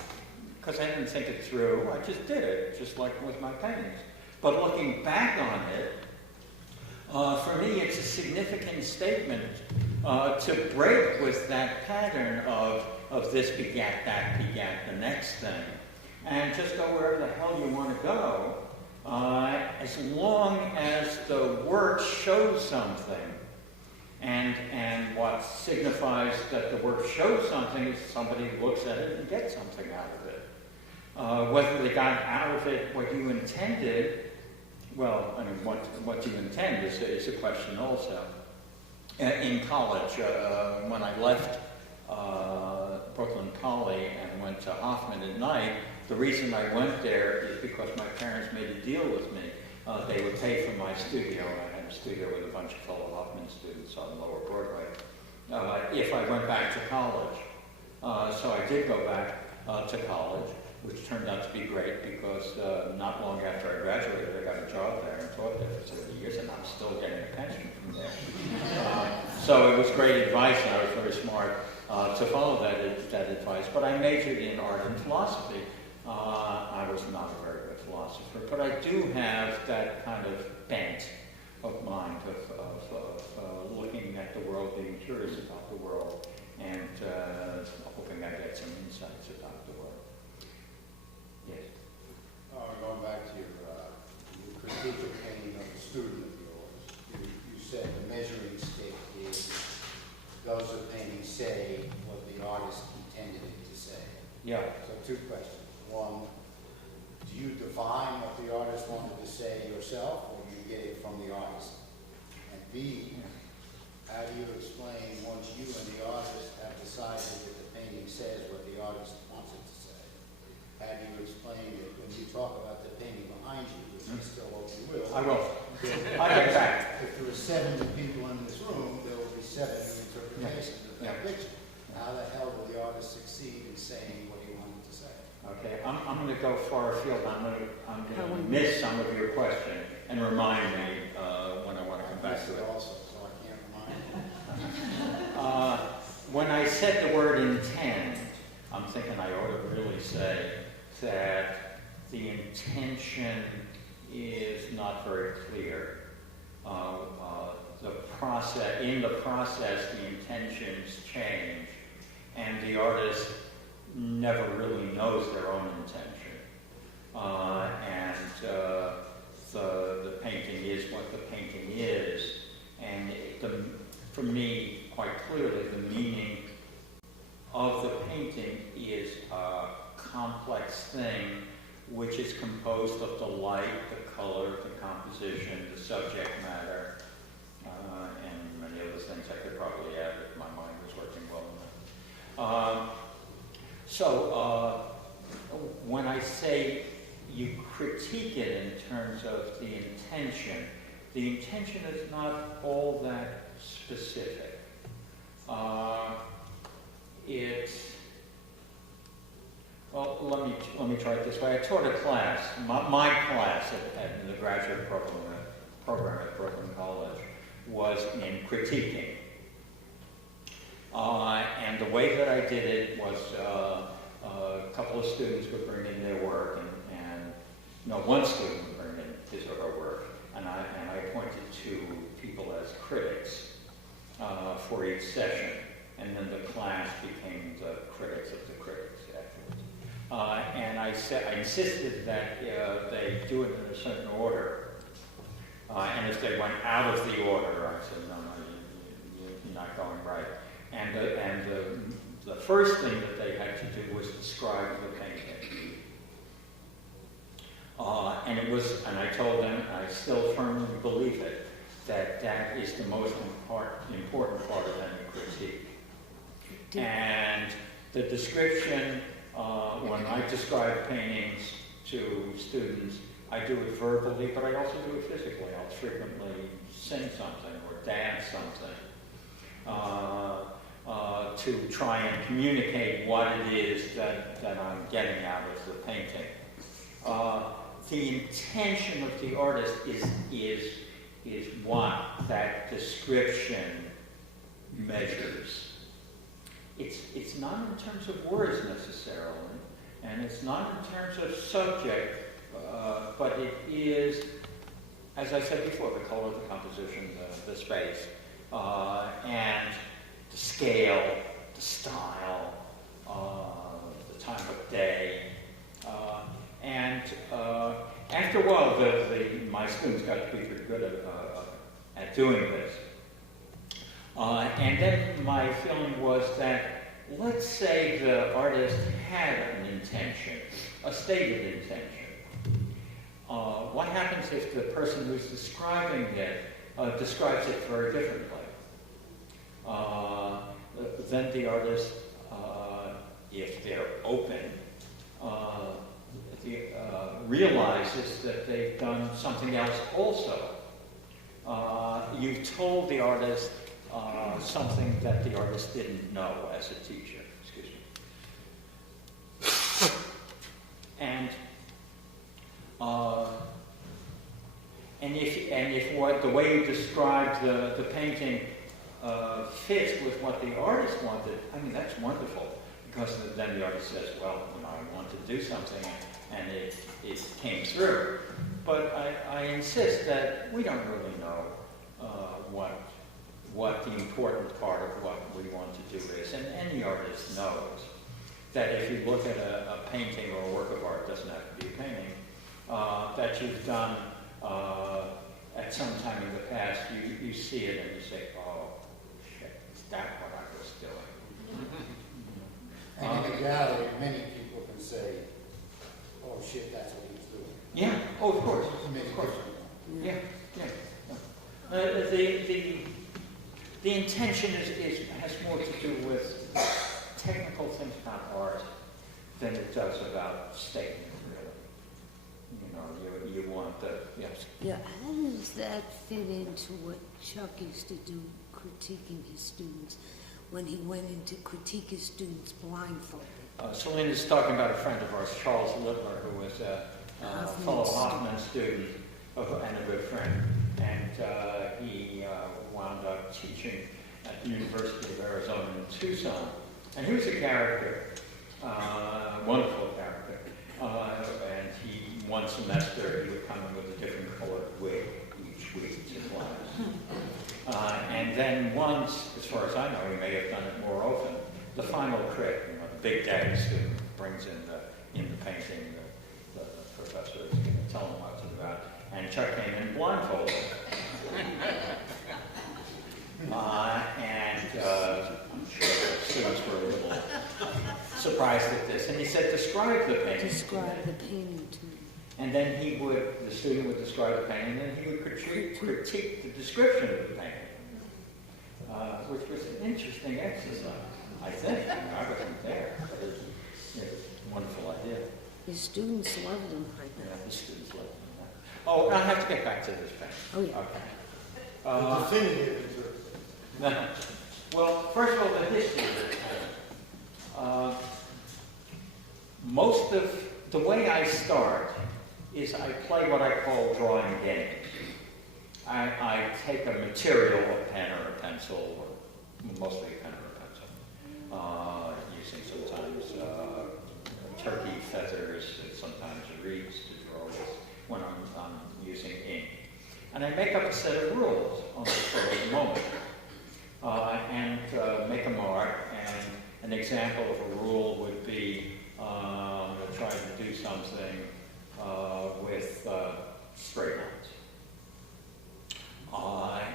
because I didn't think it through. I just did it, just like with my paintings. But looking back on it, for me, it's a significant statement to break with that pattern of this begat that begat the next thing, and just go wherever the hell you want to go, as long as the work shows something. And what signifies that the work shows something is somebody looks at it and gets something out of it. Whether they got out of it what you intended, well, I mean, what you intend is a question also. In college, when I left Brooklyn Poly and went to Hofmann at night, the reason I went there is because my parents made a deal with me. They would pay for my studio. I had a studio with a bunch of fellow Hofmann students on Lower Broadway. If I went back to college. So I did go back to college, which turned out to be great because not long after I graduated, I got a job there and taught there for 30 years, and I'm still getting a pension from there. So it was great advice, and I was very smart to follow that advice. But I majored in art and philosophy. I was not a very good philosopher, but I do have that kind of bent of mind of looking at the world, being curious about the world, and hoping I get some insights about the world. Yes. Going back to your critique of painting of a student of yours, you said the measuring stick is, does the painting say what the artist intended it to say? Yeah. So two questions. One, do you define what the artist wanted to say yourself, or do you get it from the artist? And B, how do you explain once you and the artist have decided that the painting says what the artist wants it to say? How do you explain it when you talk about the painting behind you, which I still hope you will? I will. I get back. If there are 70 people in this room, there will be 70 interpretations of that picture. How the hell will the artist succeed in saying what he wanted to say? Okay, I'm going to go far afield. I'm going to miss some of your question and remind me when I want to come back to it. Also, so I can't remind you. When I said the word intend, I'm thinking I ought to really say that the intention is not very clear. In the process, the intentions change, and the artist never really knows their own intention. The painting is what the painting is, and for me, quite clearly, the meaning of the painting is a complex thing which is composed of the light, the color, the composition, the subject matter, and many other things I could probably add if my mind was working well enough. When I say you critique it in terms of the intention is not all that specific. Well, let me try it this way. I taught a class, my class in the graduate program at Brooklyn College was in critiquing. And the way that I did it was a couple of students would bring in their work, one student would bring in his or her work, and I appointed two people as critics for each session, and then the class became the critics of the critics afterwards. And I insisted that they do it in a certain order, and if they went out of the order, I said, no, you're not going right. And the first thing that they had to do was describe the painting. And I told them, I still firmly believe it, that is the most important part of any critique. And the description, when I describe paintings to students, I do it verbally, but I also do it physically. I'll frequently sing something or dance something to try and communicate what it is that I'm getting out of the painting. The intention of the artist is what that description measures. It's not in terms of words necessarily, and it's not in terms of subject, but it is, as I said before, the color, the composition, the space, and the scale, the style, the time of day. After a while, my students got to be pretty good at doing this. And then my feeling was that, let's say the artist had an intention, a stated intention. What happens if the person who's describing it describes it very differently? Then the artist, if they're open, realizes that they've done something else also. You've told the artist something that the artist didn't know as a teacher. Excuse me. And if the way you described the painting fits with what the artist wanted, I mean, that's wonderful. Because then the artist says, well, I want to do something, and it came through. But I insist that we don't really know what the important part of what we want to do is. And any artist knows that if you look at a painting or a work of art, doesn't have to be a painting, that you've done at some time in the past, you see it and you say, oh, shit, is that what I was doing? And in the gallery, many people can say, oh shit, that's what he was doing. Yeah, oh, of course. Many Of course. different ones. Yeah. The intention has more to do with technical things about art than it does about statement, really. You want the, yes. Yeah, how does that fit into what Chuck used to do, critiquing his students, when he went in to critique his students blindfolded? Celine is talking about a friend of ours, Charles Littler, who was a fellow Hofmann student and a good friend. And he wound up teaching at the University of Arizona in Tucson. And he was a character, wonderful character. And one semester, he would come in with a different colored wig each week to class. And then once, as far as I know, he may have done it more often, the final crit, the big day student brings in the painting, the professor is going to tell him what it's about. And Chuck came in blindfolded. I'm sure the students were a little surprised at this. And he said, describe the painting. Describe the painting to me. And then the student would describe the painting, and then he would critique the description of the painting, which was an interesting exercise, I think. I wasn't there, but it was a wonderful idea. His students loved him like that. Yeah, the students loved him. Oh, I have to get back to this painting. Oh, yeah. Okay. The definitive interpretation. Well, first of all, the history of the painting. Most of the way I start is I play what I call drawing games. I take a material, a pen or a pencil, or mostly a pen or a pencil, using sometimes turkey feathers, sometimes reeds to draw with when I'm using ink. And I make up a set of rules on the spur of the moment, and make a mark. And an example of a rule would be I'm going to try to do something with straight lines.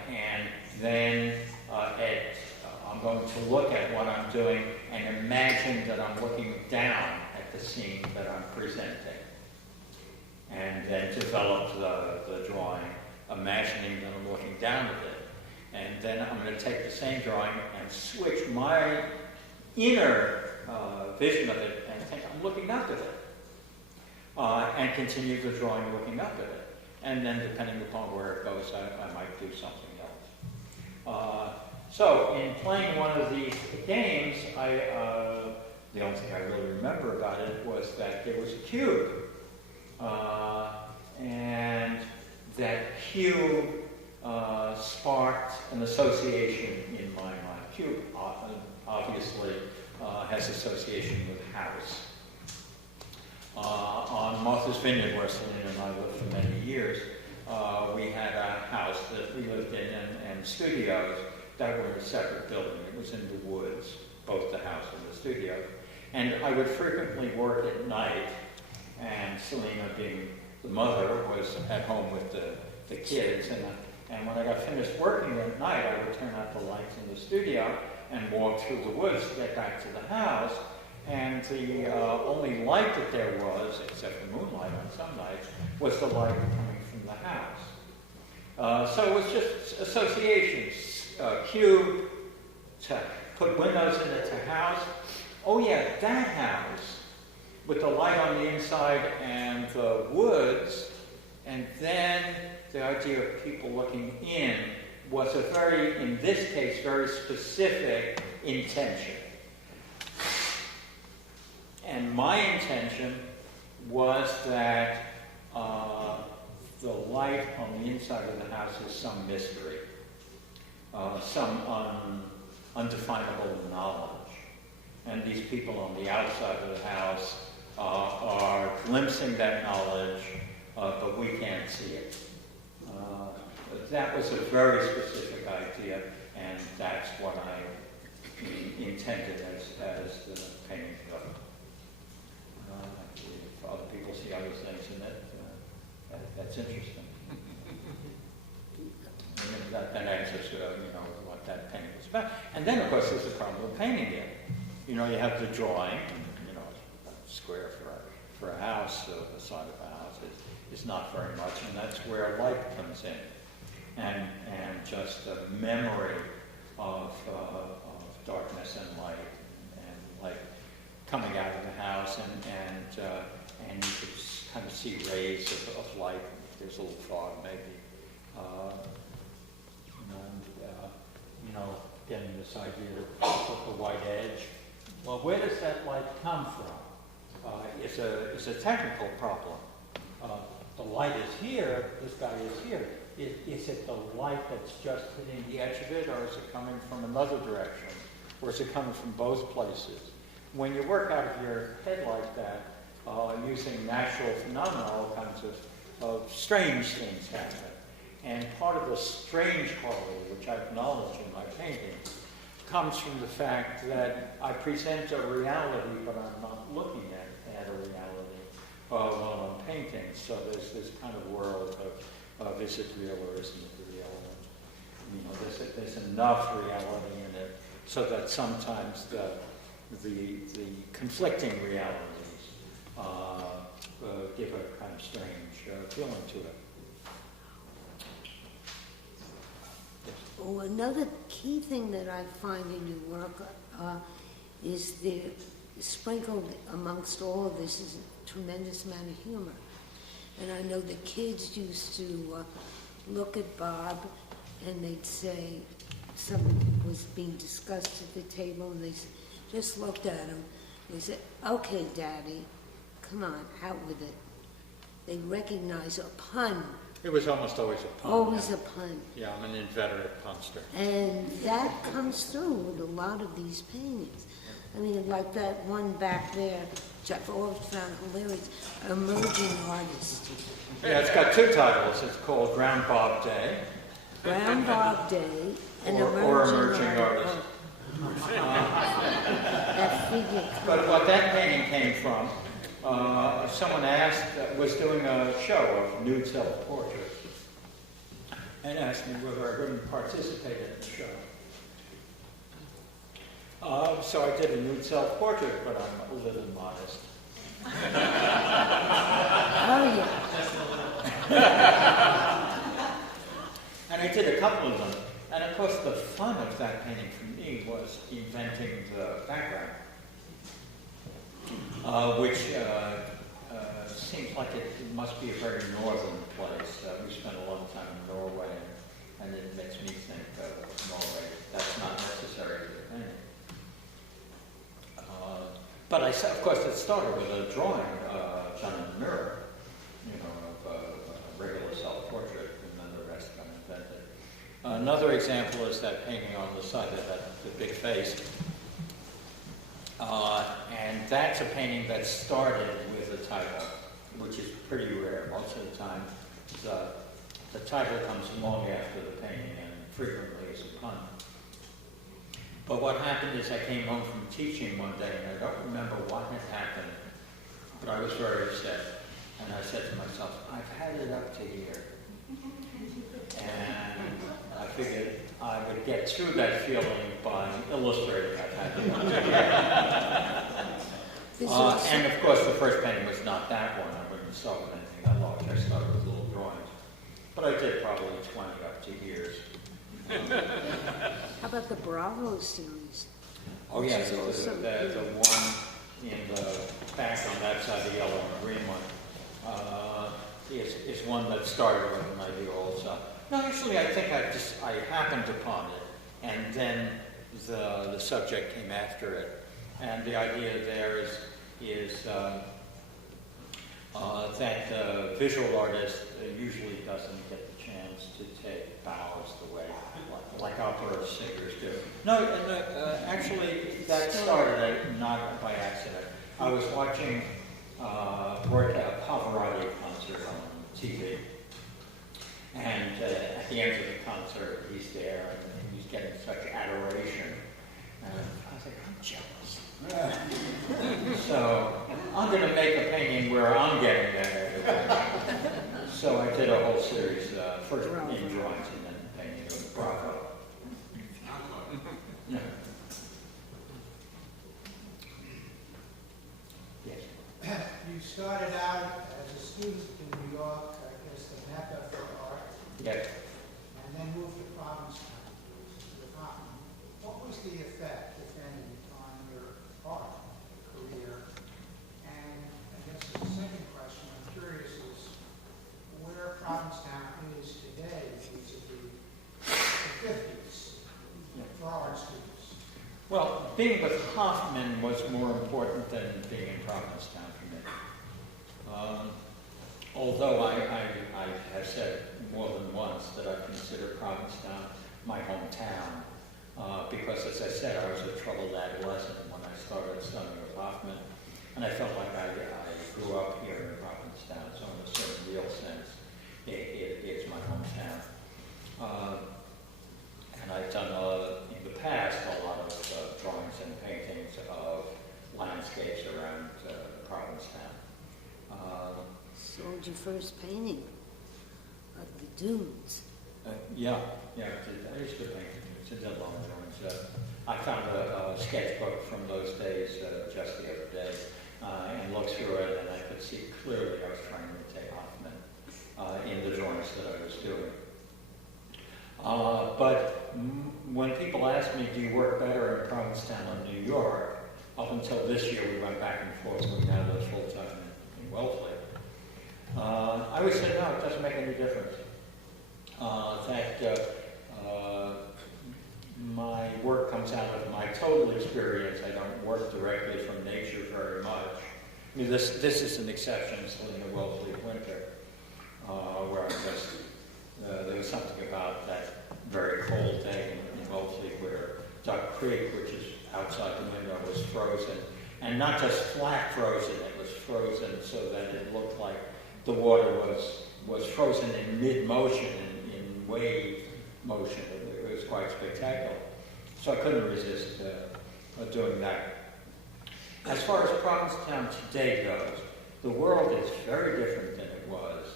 And then I'm going to look at what I'm doing and imagine that I'm looking down at the scene that I'm presenting. And then develop the drawing, imagining that I'm looking down at it. And then I'm going to take the same drawing and switch my inner vision of it and think I'm looking up at it. And continue the drawing looking up at it. And then depending upon where it goes, I might do something else. So in playing one of these games, the only thing I really remember about it was that there was a cube. And that cube sparked an association in my mind. Cube obviously has association with house. On Martha's Vineyard, where Selena and I lived for many years, we had a house that we lived in and studios that were in a separate building. It was in the woods, both the house and the studio. And I would frequently work at night, and Selena, being the mother, was at home with the kids. And when I got finished working at night, I would turn out the lights in the studio and walk through the woods to get back to the house. And the only light that there was, except for moonlight on some nights, was the light coming from the house. So it was just associations. Cube, to put windows in it, to house. Oh yeah, that house, with the light on the inside and the woods, and then the idea of people looking in was a very, in this case, very specific intention. And my intention was that the light on the inside of the house is some mystery. some undefinable knowledge. And these people on the outside of the house are glimpsing that knowledge, but we can't see it. That was a very specific idea, and that's what I intended as the painting to go. If other people see other things in it, that's interesting. And that answers, what that painting was about. And then, of course, there's the problem of painting it. You have the drawing, a square for a house, the side of a house is not very much, and that's where light comes in. And just a memory of darkness and light coming out of the house, and you could kind of see rays of light. There's a little fog, maybe. Getting this idea of the white edge. Well, where does that light come from? It's a technical problem. The light is here, this guy is here. Is it the light that's just hitting the edge of it, or is it coming from another direction? Or is it coming from both places? When you work out of your head like that, using natural phenomena, all kinds of strange things happen. And part of the strange quality, which I acknowledge in my painting, comes from the fact that I present a reality, but I'm not looking at a reality while I'm painting. So there's this kind of world of is it real or isn't it real? And, there's enough reality in it so that sometimes the conflicting realities give a kind of strange feeling to it. Oh, another key thing that I find in your work is the sprinkled amongst all of this is a tremendous amount of humor. And I know the kids used to look at Bob and they'd say something was being discussed at the table, and they just looked at him. They said, "Okay, Daddy, come on, out with it." They recognize a pun. It was almost always a pun. Always a pun. Yeah, I'm an inveterate punster. And that comes through with a lot of these paintings. I mean, like that one back there, which I've always found hilarious, Emerging Artist. Yeah, it's got two titles. It's called Groundhog Day. Groundhog Day and or Emerging Artist. That figure. But what that painting came from, someone was doing a show of nude self-portraits, and asked me whether I wouldn't participate in the show. So I did a nude self-portrait, but I'm a little modest. Oh, yeah. And I did a couple of them. And of course, the fun of that painting for me was inventing the background, which seems like it must be a very northern place. We spent a long time in Norway, and it makes me think of Norway. That's not necessary to the painting. But of course, it started with a drawing done in the mirror, of a regular self-portrait, and then the rest got invented. Another example is that painting on the side of the big face. And that's a painting that started with a title, which is pretty rare. Most of the time, the title comes long after the painting, and frequently is a pun. But what happened is I came home from teaching one day, and I don't remember what had happened, but I was very upset. And I said to myself, I've had it up to here. And I figured I would get through that feeling by illustrating I've had it up to here. And of course, the first painting was not that one. I wouldn't start with anything that large. I started with little drawings. But I did probably 20 up to years. How about the Bravo series? Oh, yeah, the one in the back on that side, the yellow and green one, is one that started with an idea also. No, actually, I think I happened upon it, and then the subject came after it. And the idea there is that the visual artist usually doesn't get the chance to take bows the way like opera singers do. No, actually, that started not by accident. I was watching a Pavarotti concert on TV, and at the end of the concert, he's there, and he's getting such adoration. And I was like, I'm jealous. So I'm going to make a painting where I'm getting that. So I did a whole series, first in drawings and then painting with Bravo. Yeah. Yes. You started out as a student in New York, I guess the Mecca for art, Yes. and then moved to Provincetown with Hofmann. What was the effect, if any, on your art career? And I guess the second question I'm curious is where Provincetown is today vis-a-vis the 50s for art students. Well, being with Hofmann was more important than being in Provincetown for me. Although I have said more than once that I consider Provincetown my hometown, because as I said, I was a troubled adolescent when I started studying with Hofmann, and I felt like I grew up here in Provincetown, so in a certain real sense, it's my hometown. And I've done, in the past, a lot of drawings and paintings of landscapes around Provincetown. So what was your first painting of the dunes? Yeah, I used to paint to dead long drawings. I found a sketchbook from those days just the other day and looked through it, and I could see clearly I was trying to imitate Hofmann in the drawings that I was doing. But when people ask me, do you work better in Provincetown or New York, up until this year we went back and forth, we now live full-time in Wellesley. I would say no, it doesn't make any difference. My work comes out of my total experience. I don't work directly from nature very much. I mean, this is an exception, still in the Wellesley winter, where I just, there was something about that very cold day in Wellesley where Duck Creek, which is outside the window, was frozen. And not just flat frozen, it was frozen so that it looked like the water was frozen in mid-motion, in wave motion. It was quite spectacular. So I couldn't resist doing that. As far as Provincetown today goes, the world is very different than it was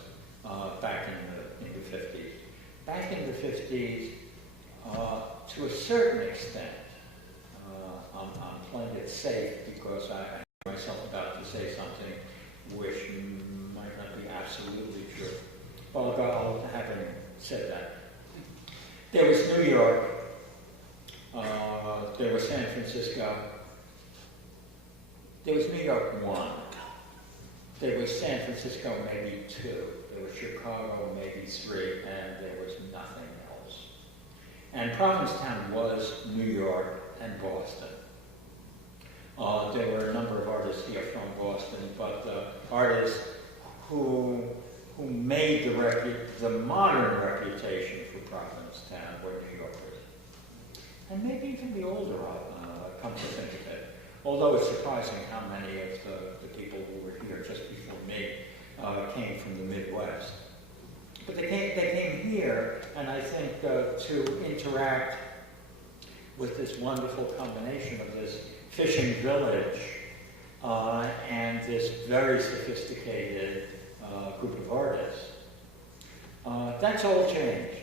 back in the 50s. Back in the 50s, to a certain extent, I'm playing it safe because I myself about to say something which might not be absolutely true. Well, having said that, there was New York, there was San Francisco, there was New York 1, there was San Francisco maybe 2, there was Chicago maybe 3, and there was nothing else. And Provincetown was New York and Boston. There were a number of artists here from Boston, but artists who made the modern reputation for Provincetown were New Yorkers. And maybe even the older, come to think of it. Although it's surprising how many of the people who were here just before me came from the Midwest. But they came here, and I think to interact with this wonderful combination of this fishing village and this very sophisticated group of artists. That's all changed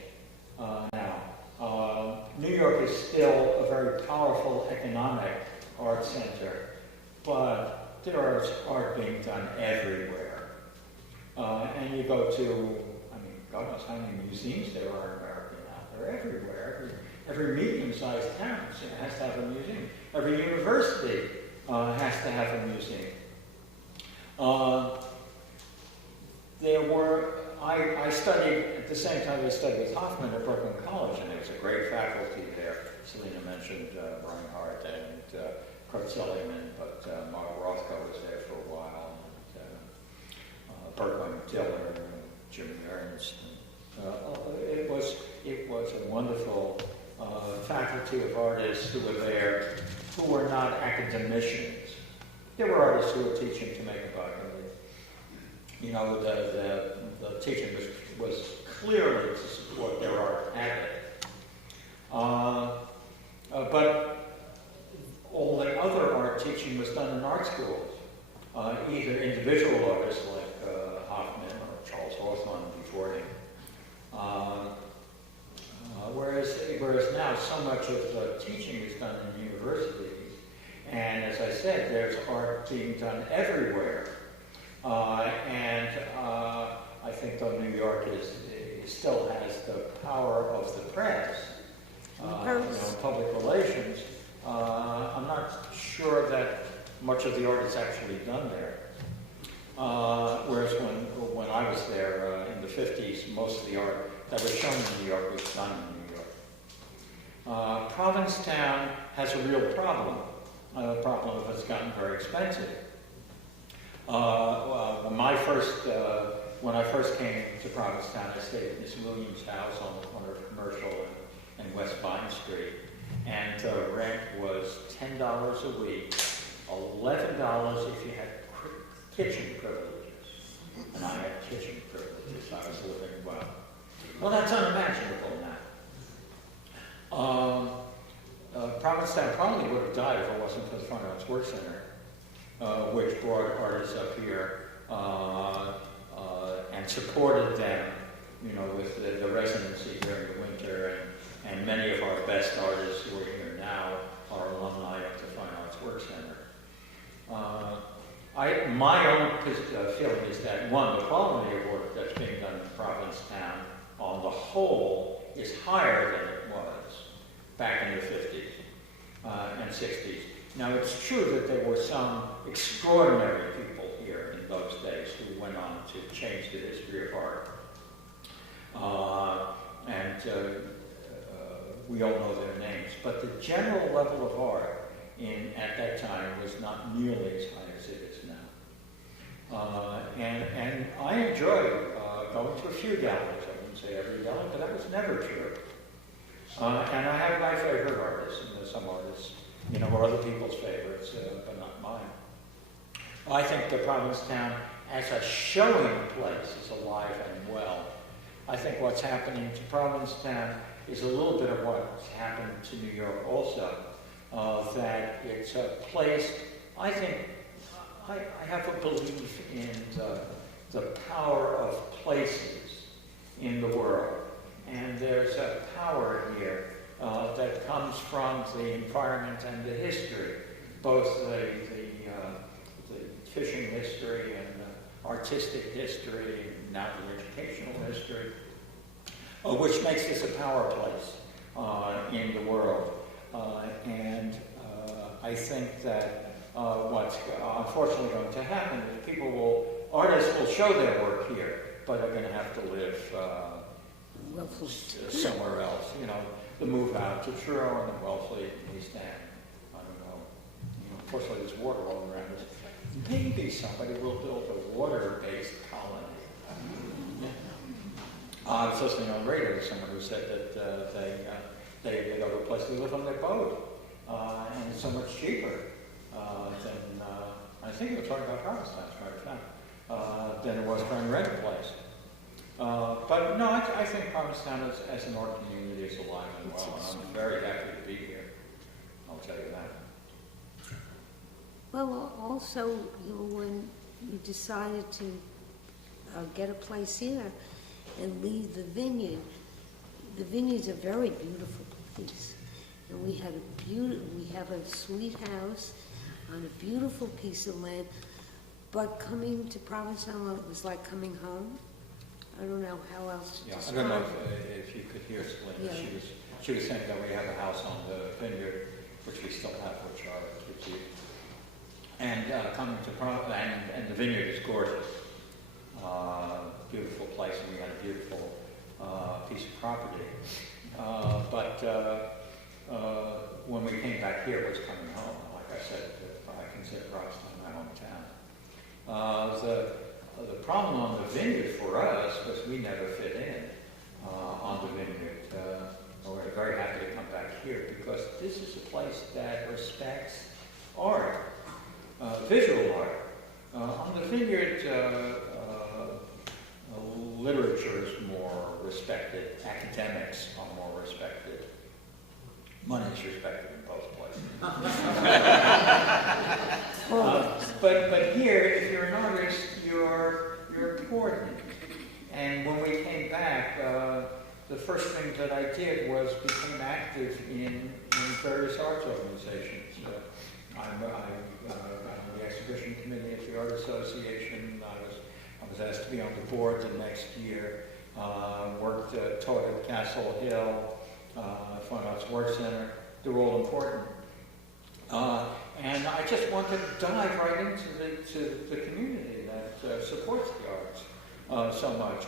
now. New York is still a very powerful economic art center, but there is art being done everywhere. And you go to, God knows how many museums there are in America now. They're everywhere. Every medium-sized town has to have a museum. Every university has to have a museum. I studied, at the same time I studied with Hofmann at Brooklyn College, and there was a great faculty there. Selena mentioned Reinhardt and Kurt Seligman, but Mark Rothko was there for a while. Bertram Diller, Jimmy Ernst. It was a wonderful faculty of artists who were there, who were not academicians. There were artists who were teaching to make a buck. You know, the teaching was clearly to support their art habit. But all the other art teaching was done in art schools. Either individual artists like Hofmann or Charles Hofmann before him. Whereas now so much of the teaching is done in universities. And as I said, there's art being done everywhere. I think though New York still has the power of the press, public relations, I'm not sure that much of the art is actually done there. Whereas when I was there in the 50s, most of the art that was shown in New York was done in New York. Provincetown has a real problem. The problem of it's gotten very expensive. When I first came to Provincetown, I stayed at Miss Williams' house on the corner of Commercial and West Vine Street, and the rent was $10 a week, $11 if you had kitchen privileges, and I had kitchen privileges. I was living well. Well, that's unimaginable now. Provincetown probably would have died if it wasn't for the Fine Arts Work Center, which brought artists up here and supported them, you know, with the residency during the winter, and many of our best artists who are here now are alumni of the Fine Arts Work Center. My own feeling is that, one, the quality of work that's being done in Provincetown on the whole is higher than it was back in the 50s and 60s. Now, it's true that there were some extraordinary people here in those days who went on to change the history of art. We all know their names. But the general level of art at that time was not nearly as high as it is now. And I enjoy going to a few galleries. I wouldn't say every gallery, but that was never true. And I have my favorite artists, and there's some artists, you know, are other people's favorites, but not mine. I think the Provincetown, as a showing place, is alive and well. I think what's happening to Provincetown is a little bit of what's happened to New York also, that it's a place, I think, I have a belief in the power of places in the world. And there's a power here that comes from the environment and the history, both the fishing history and the artistic history, and now the educational history, which makes this a power place in the world. I think that what's unfortunately going to happen is artists will show their work here, but are going to have to live somewhere else. You know, the move out to Truro and the Wellfleet and East End. I don't know. You know, unfortunately, there's water all around us. Maybe somebody will build a water-based colony. I was listening on the radio to someone who said that they go to a place to live on their boat, and it's so much cheaper than I think they were talking about Provincetown, as a matter of fact, than it was trying to rent a place. But no, I think Provincetown as an art community is alive and well, and I'm very happy to be here. I'll tell you that. Well, also, you know, when you decided to get a place here and leave the vineyard's a very beautiful place. And we have a sweet house on a beautiful piece of land, but coming to Provincetown, it was like coming home. I don't know how else to describe it. I don't know if you could hear Selena. Yeah. She was saying that we have a house on the vineyard, which we still have, which our kids use. And coming to Provincetown, and the vineyard is gorgeous. Beautiful place, and we had a beautiful piece of property. But when we came back here, it was coming home. Like I said, I consider Provincetown my hometown. the problem on the vineyard for us was we never fit in on the vineyard. We're very happy to come back here because this is a place that respects art, visual art. On the vineyard, literature is more respected, academics are more respected. Money is respected in both places. But here, if you're an artist, you're important. And when we came back, the first thing that I did was become active in various arts organizations. I'm on the exhibition committee at the Art Association. I was asked to be on the board the next year. Taught at Castle Hill, Fine Arts Work Center. They're all important. And I just wanted to dive right into the community that supports the arts so much.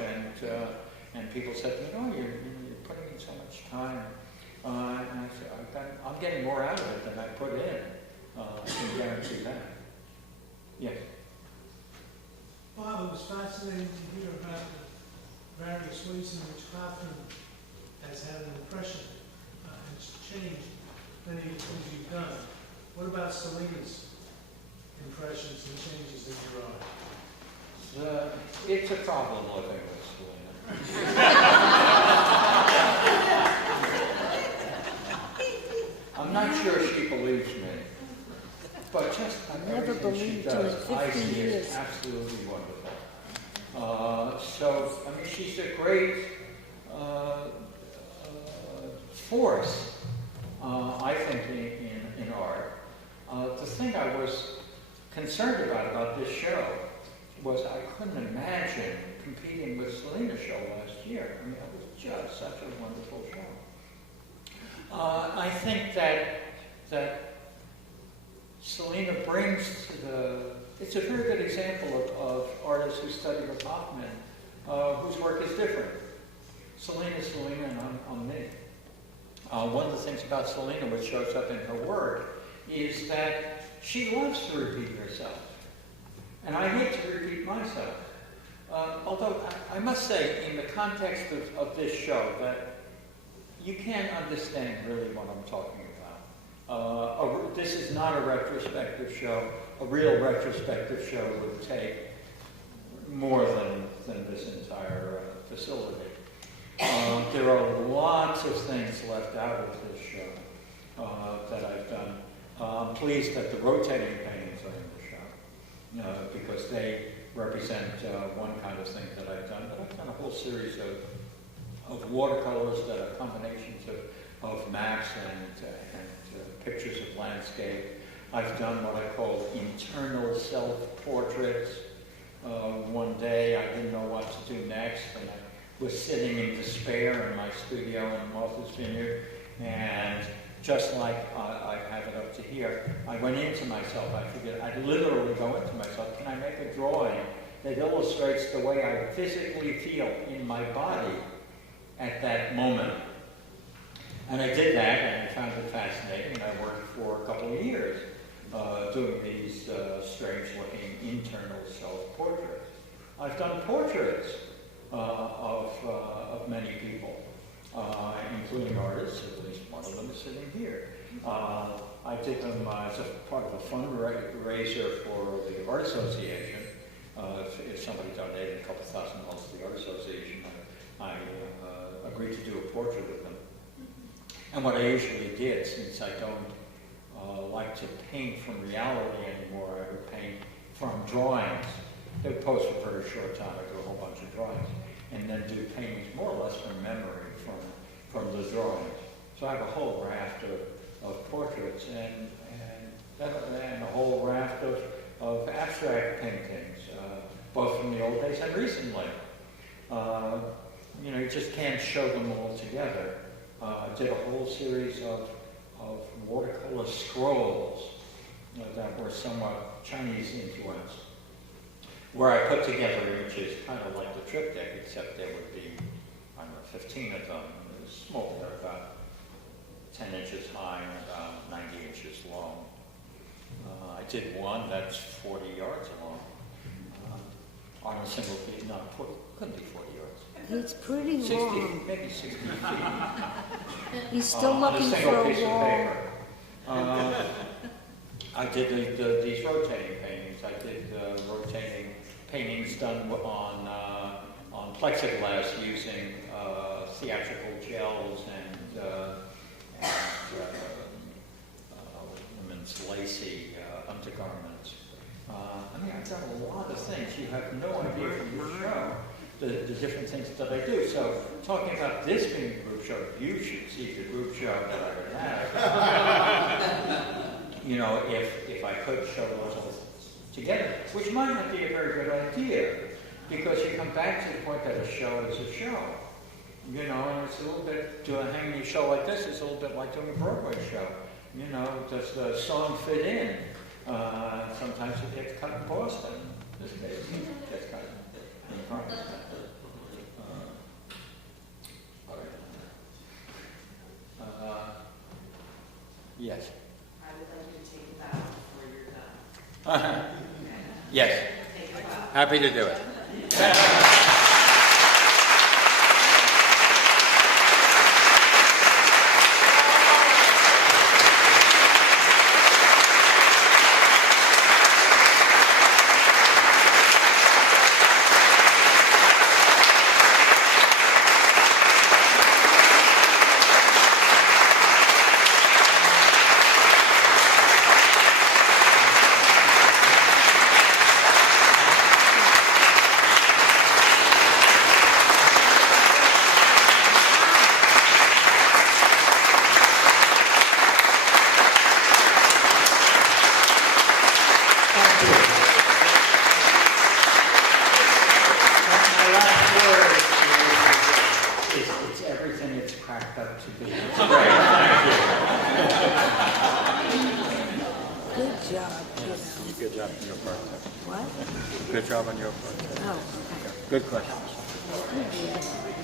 And people said to me, "Oh, you're putting in so much time." And I said, "I'm getting more out of it than I put in. I can guarantee that." Yes. Bob, it was fascinating to hear about the various ways in which Hofmann has had an impression and changed many of the things you've done. What about Selena's impressions and changes in your art? It's a problem living with Selena. I'm not sure she believes me, but just Never everything she believed you in does, I 50 see is years. absolutely wonderful. So, I mean, she's a great force, I think, in art. The thing I was concerned about this show was I couldn't imagine competing with Selena's show last year. I mean, it was just such a wonderful show. I think that Selena brings to it's a very good example of artists who study with Hofmann, whose work is different. Selena's Selena and I'm me. One of the things about Selena which shows up in her work is that she loves to repeat herself. And I hate to repeat myself. Although I must say, in the context of this show, that you can't understand really what I'm talking about. This is not a retrospective show. A real retrospective show would take more than this entire facility. There are lots of things left out of this show that I've done. I'm pleased that the rotating paintings are in the show because they represent one kind of thing that I've done. But I've done a whole series of watercolors that are combinations of maps and pictures of landscape. I've done what I call internal self-portraits. One day I didn't know what to do next, and I was sitting in despair in my studio in Martha's Vineyard, and just like I have it up to here, I went into myself. I'd literally go into myself. Can I make a drawing that illustrates the way I physically feel in my body at that moment? And I did that, and I found it fascinating. I worked for a couple of years doing these strange-looking internal self-portraits. I've done portraits of many people, including artists. At least one of them is sitting here. I did them as a part of a fundraiser for the Art Association. If somebody donated a couple $1,000 to the Art Association, I agreed to do a portrait of them. And what I usually did, since I don't like to paint from reality anymore, I would paint from drawings. They would pose for a very short time. I do a whole bunch of drawings, and then do paintings more or less from memory from the drawings. So I have a whole raft of portraits and a whole raft of abstract paintings, both from the old days and recently. You just can't show them all together. I did a whole series of watercolor scrolls that were somewhat Chinese influenced, where I put together images kind of like the triptych, except there would be, 15 of them. It was small. They're about 10 inches high and about 90 inches long. I did one that's 40 yards long. on a single feet, not 40, couldn't be 40 yards. It's pretty 60, long. maybe 60 feet. He's still On a looking single for a piece of wall. paper. I did these rotating paintings. I did rotating paintings done on plexiglass using theatrical gels and women's lacy undergarments. I mean, I've done a lot of things. You have no idea from the show the different things that I do. So, talking about this being a group show, you should see the group show that I would have. You know, if I could show those all together, which might not be a very good idea, because you come back to the point that a show is a show. You know, and it's a little bit, doing a hanging show like this is a little bit like doing a Broadway show. You know, does the song fit in? Sometimes it gets cut in Boston. This case, it gets cut in Provincetown. All right. Yes. I would like you to take a bow before you're done. Yes. Take a bow. Happy to do it. Good job on your part. What? Good job on your part. Oh, okay. Good questions. Good deal.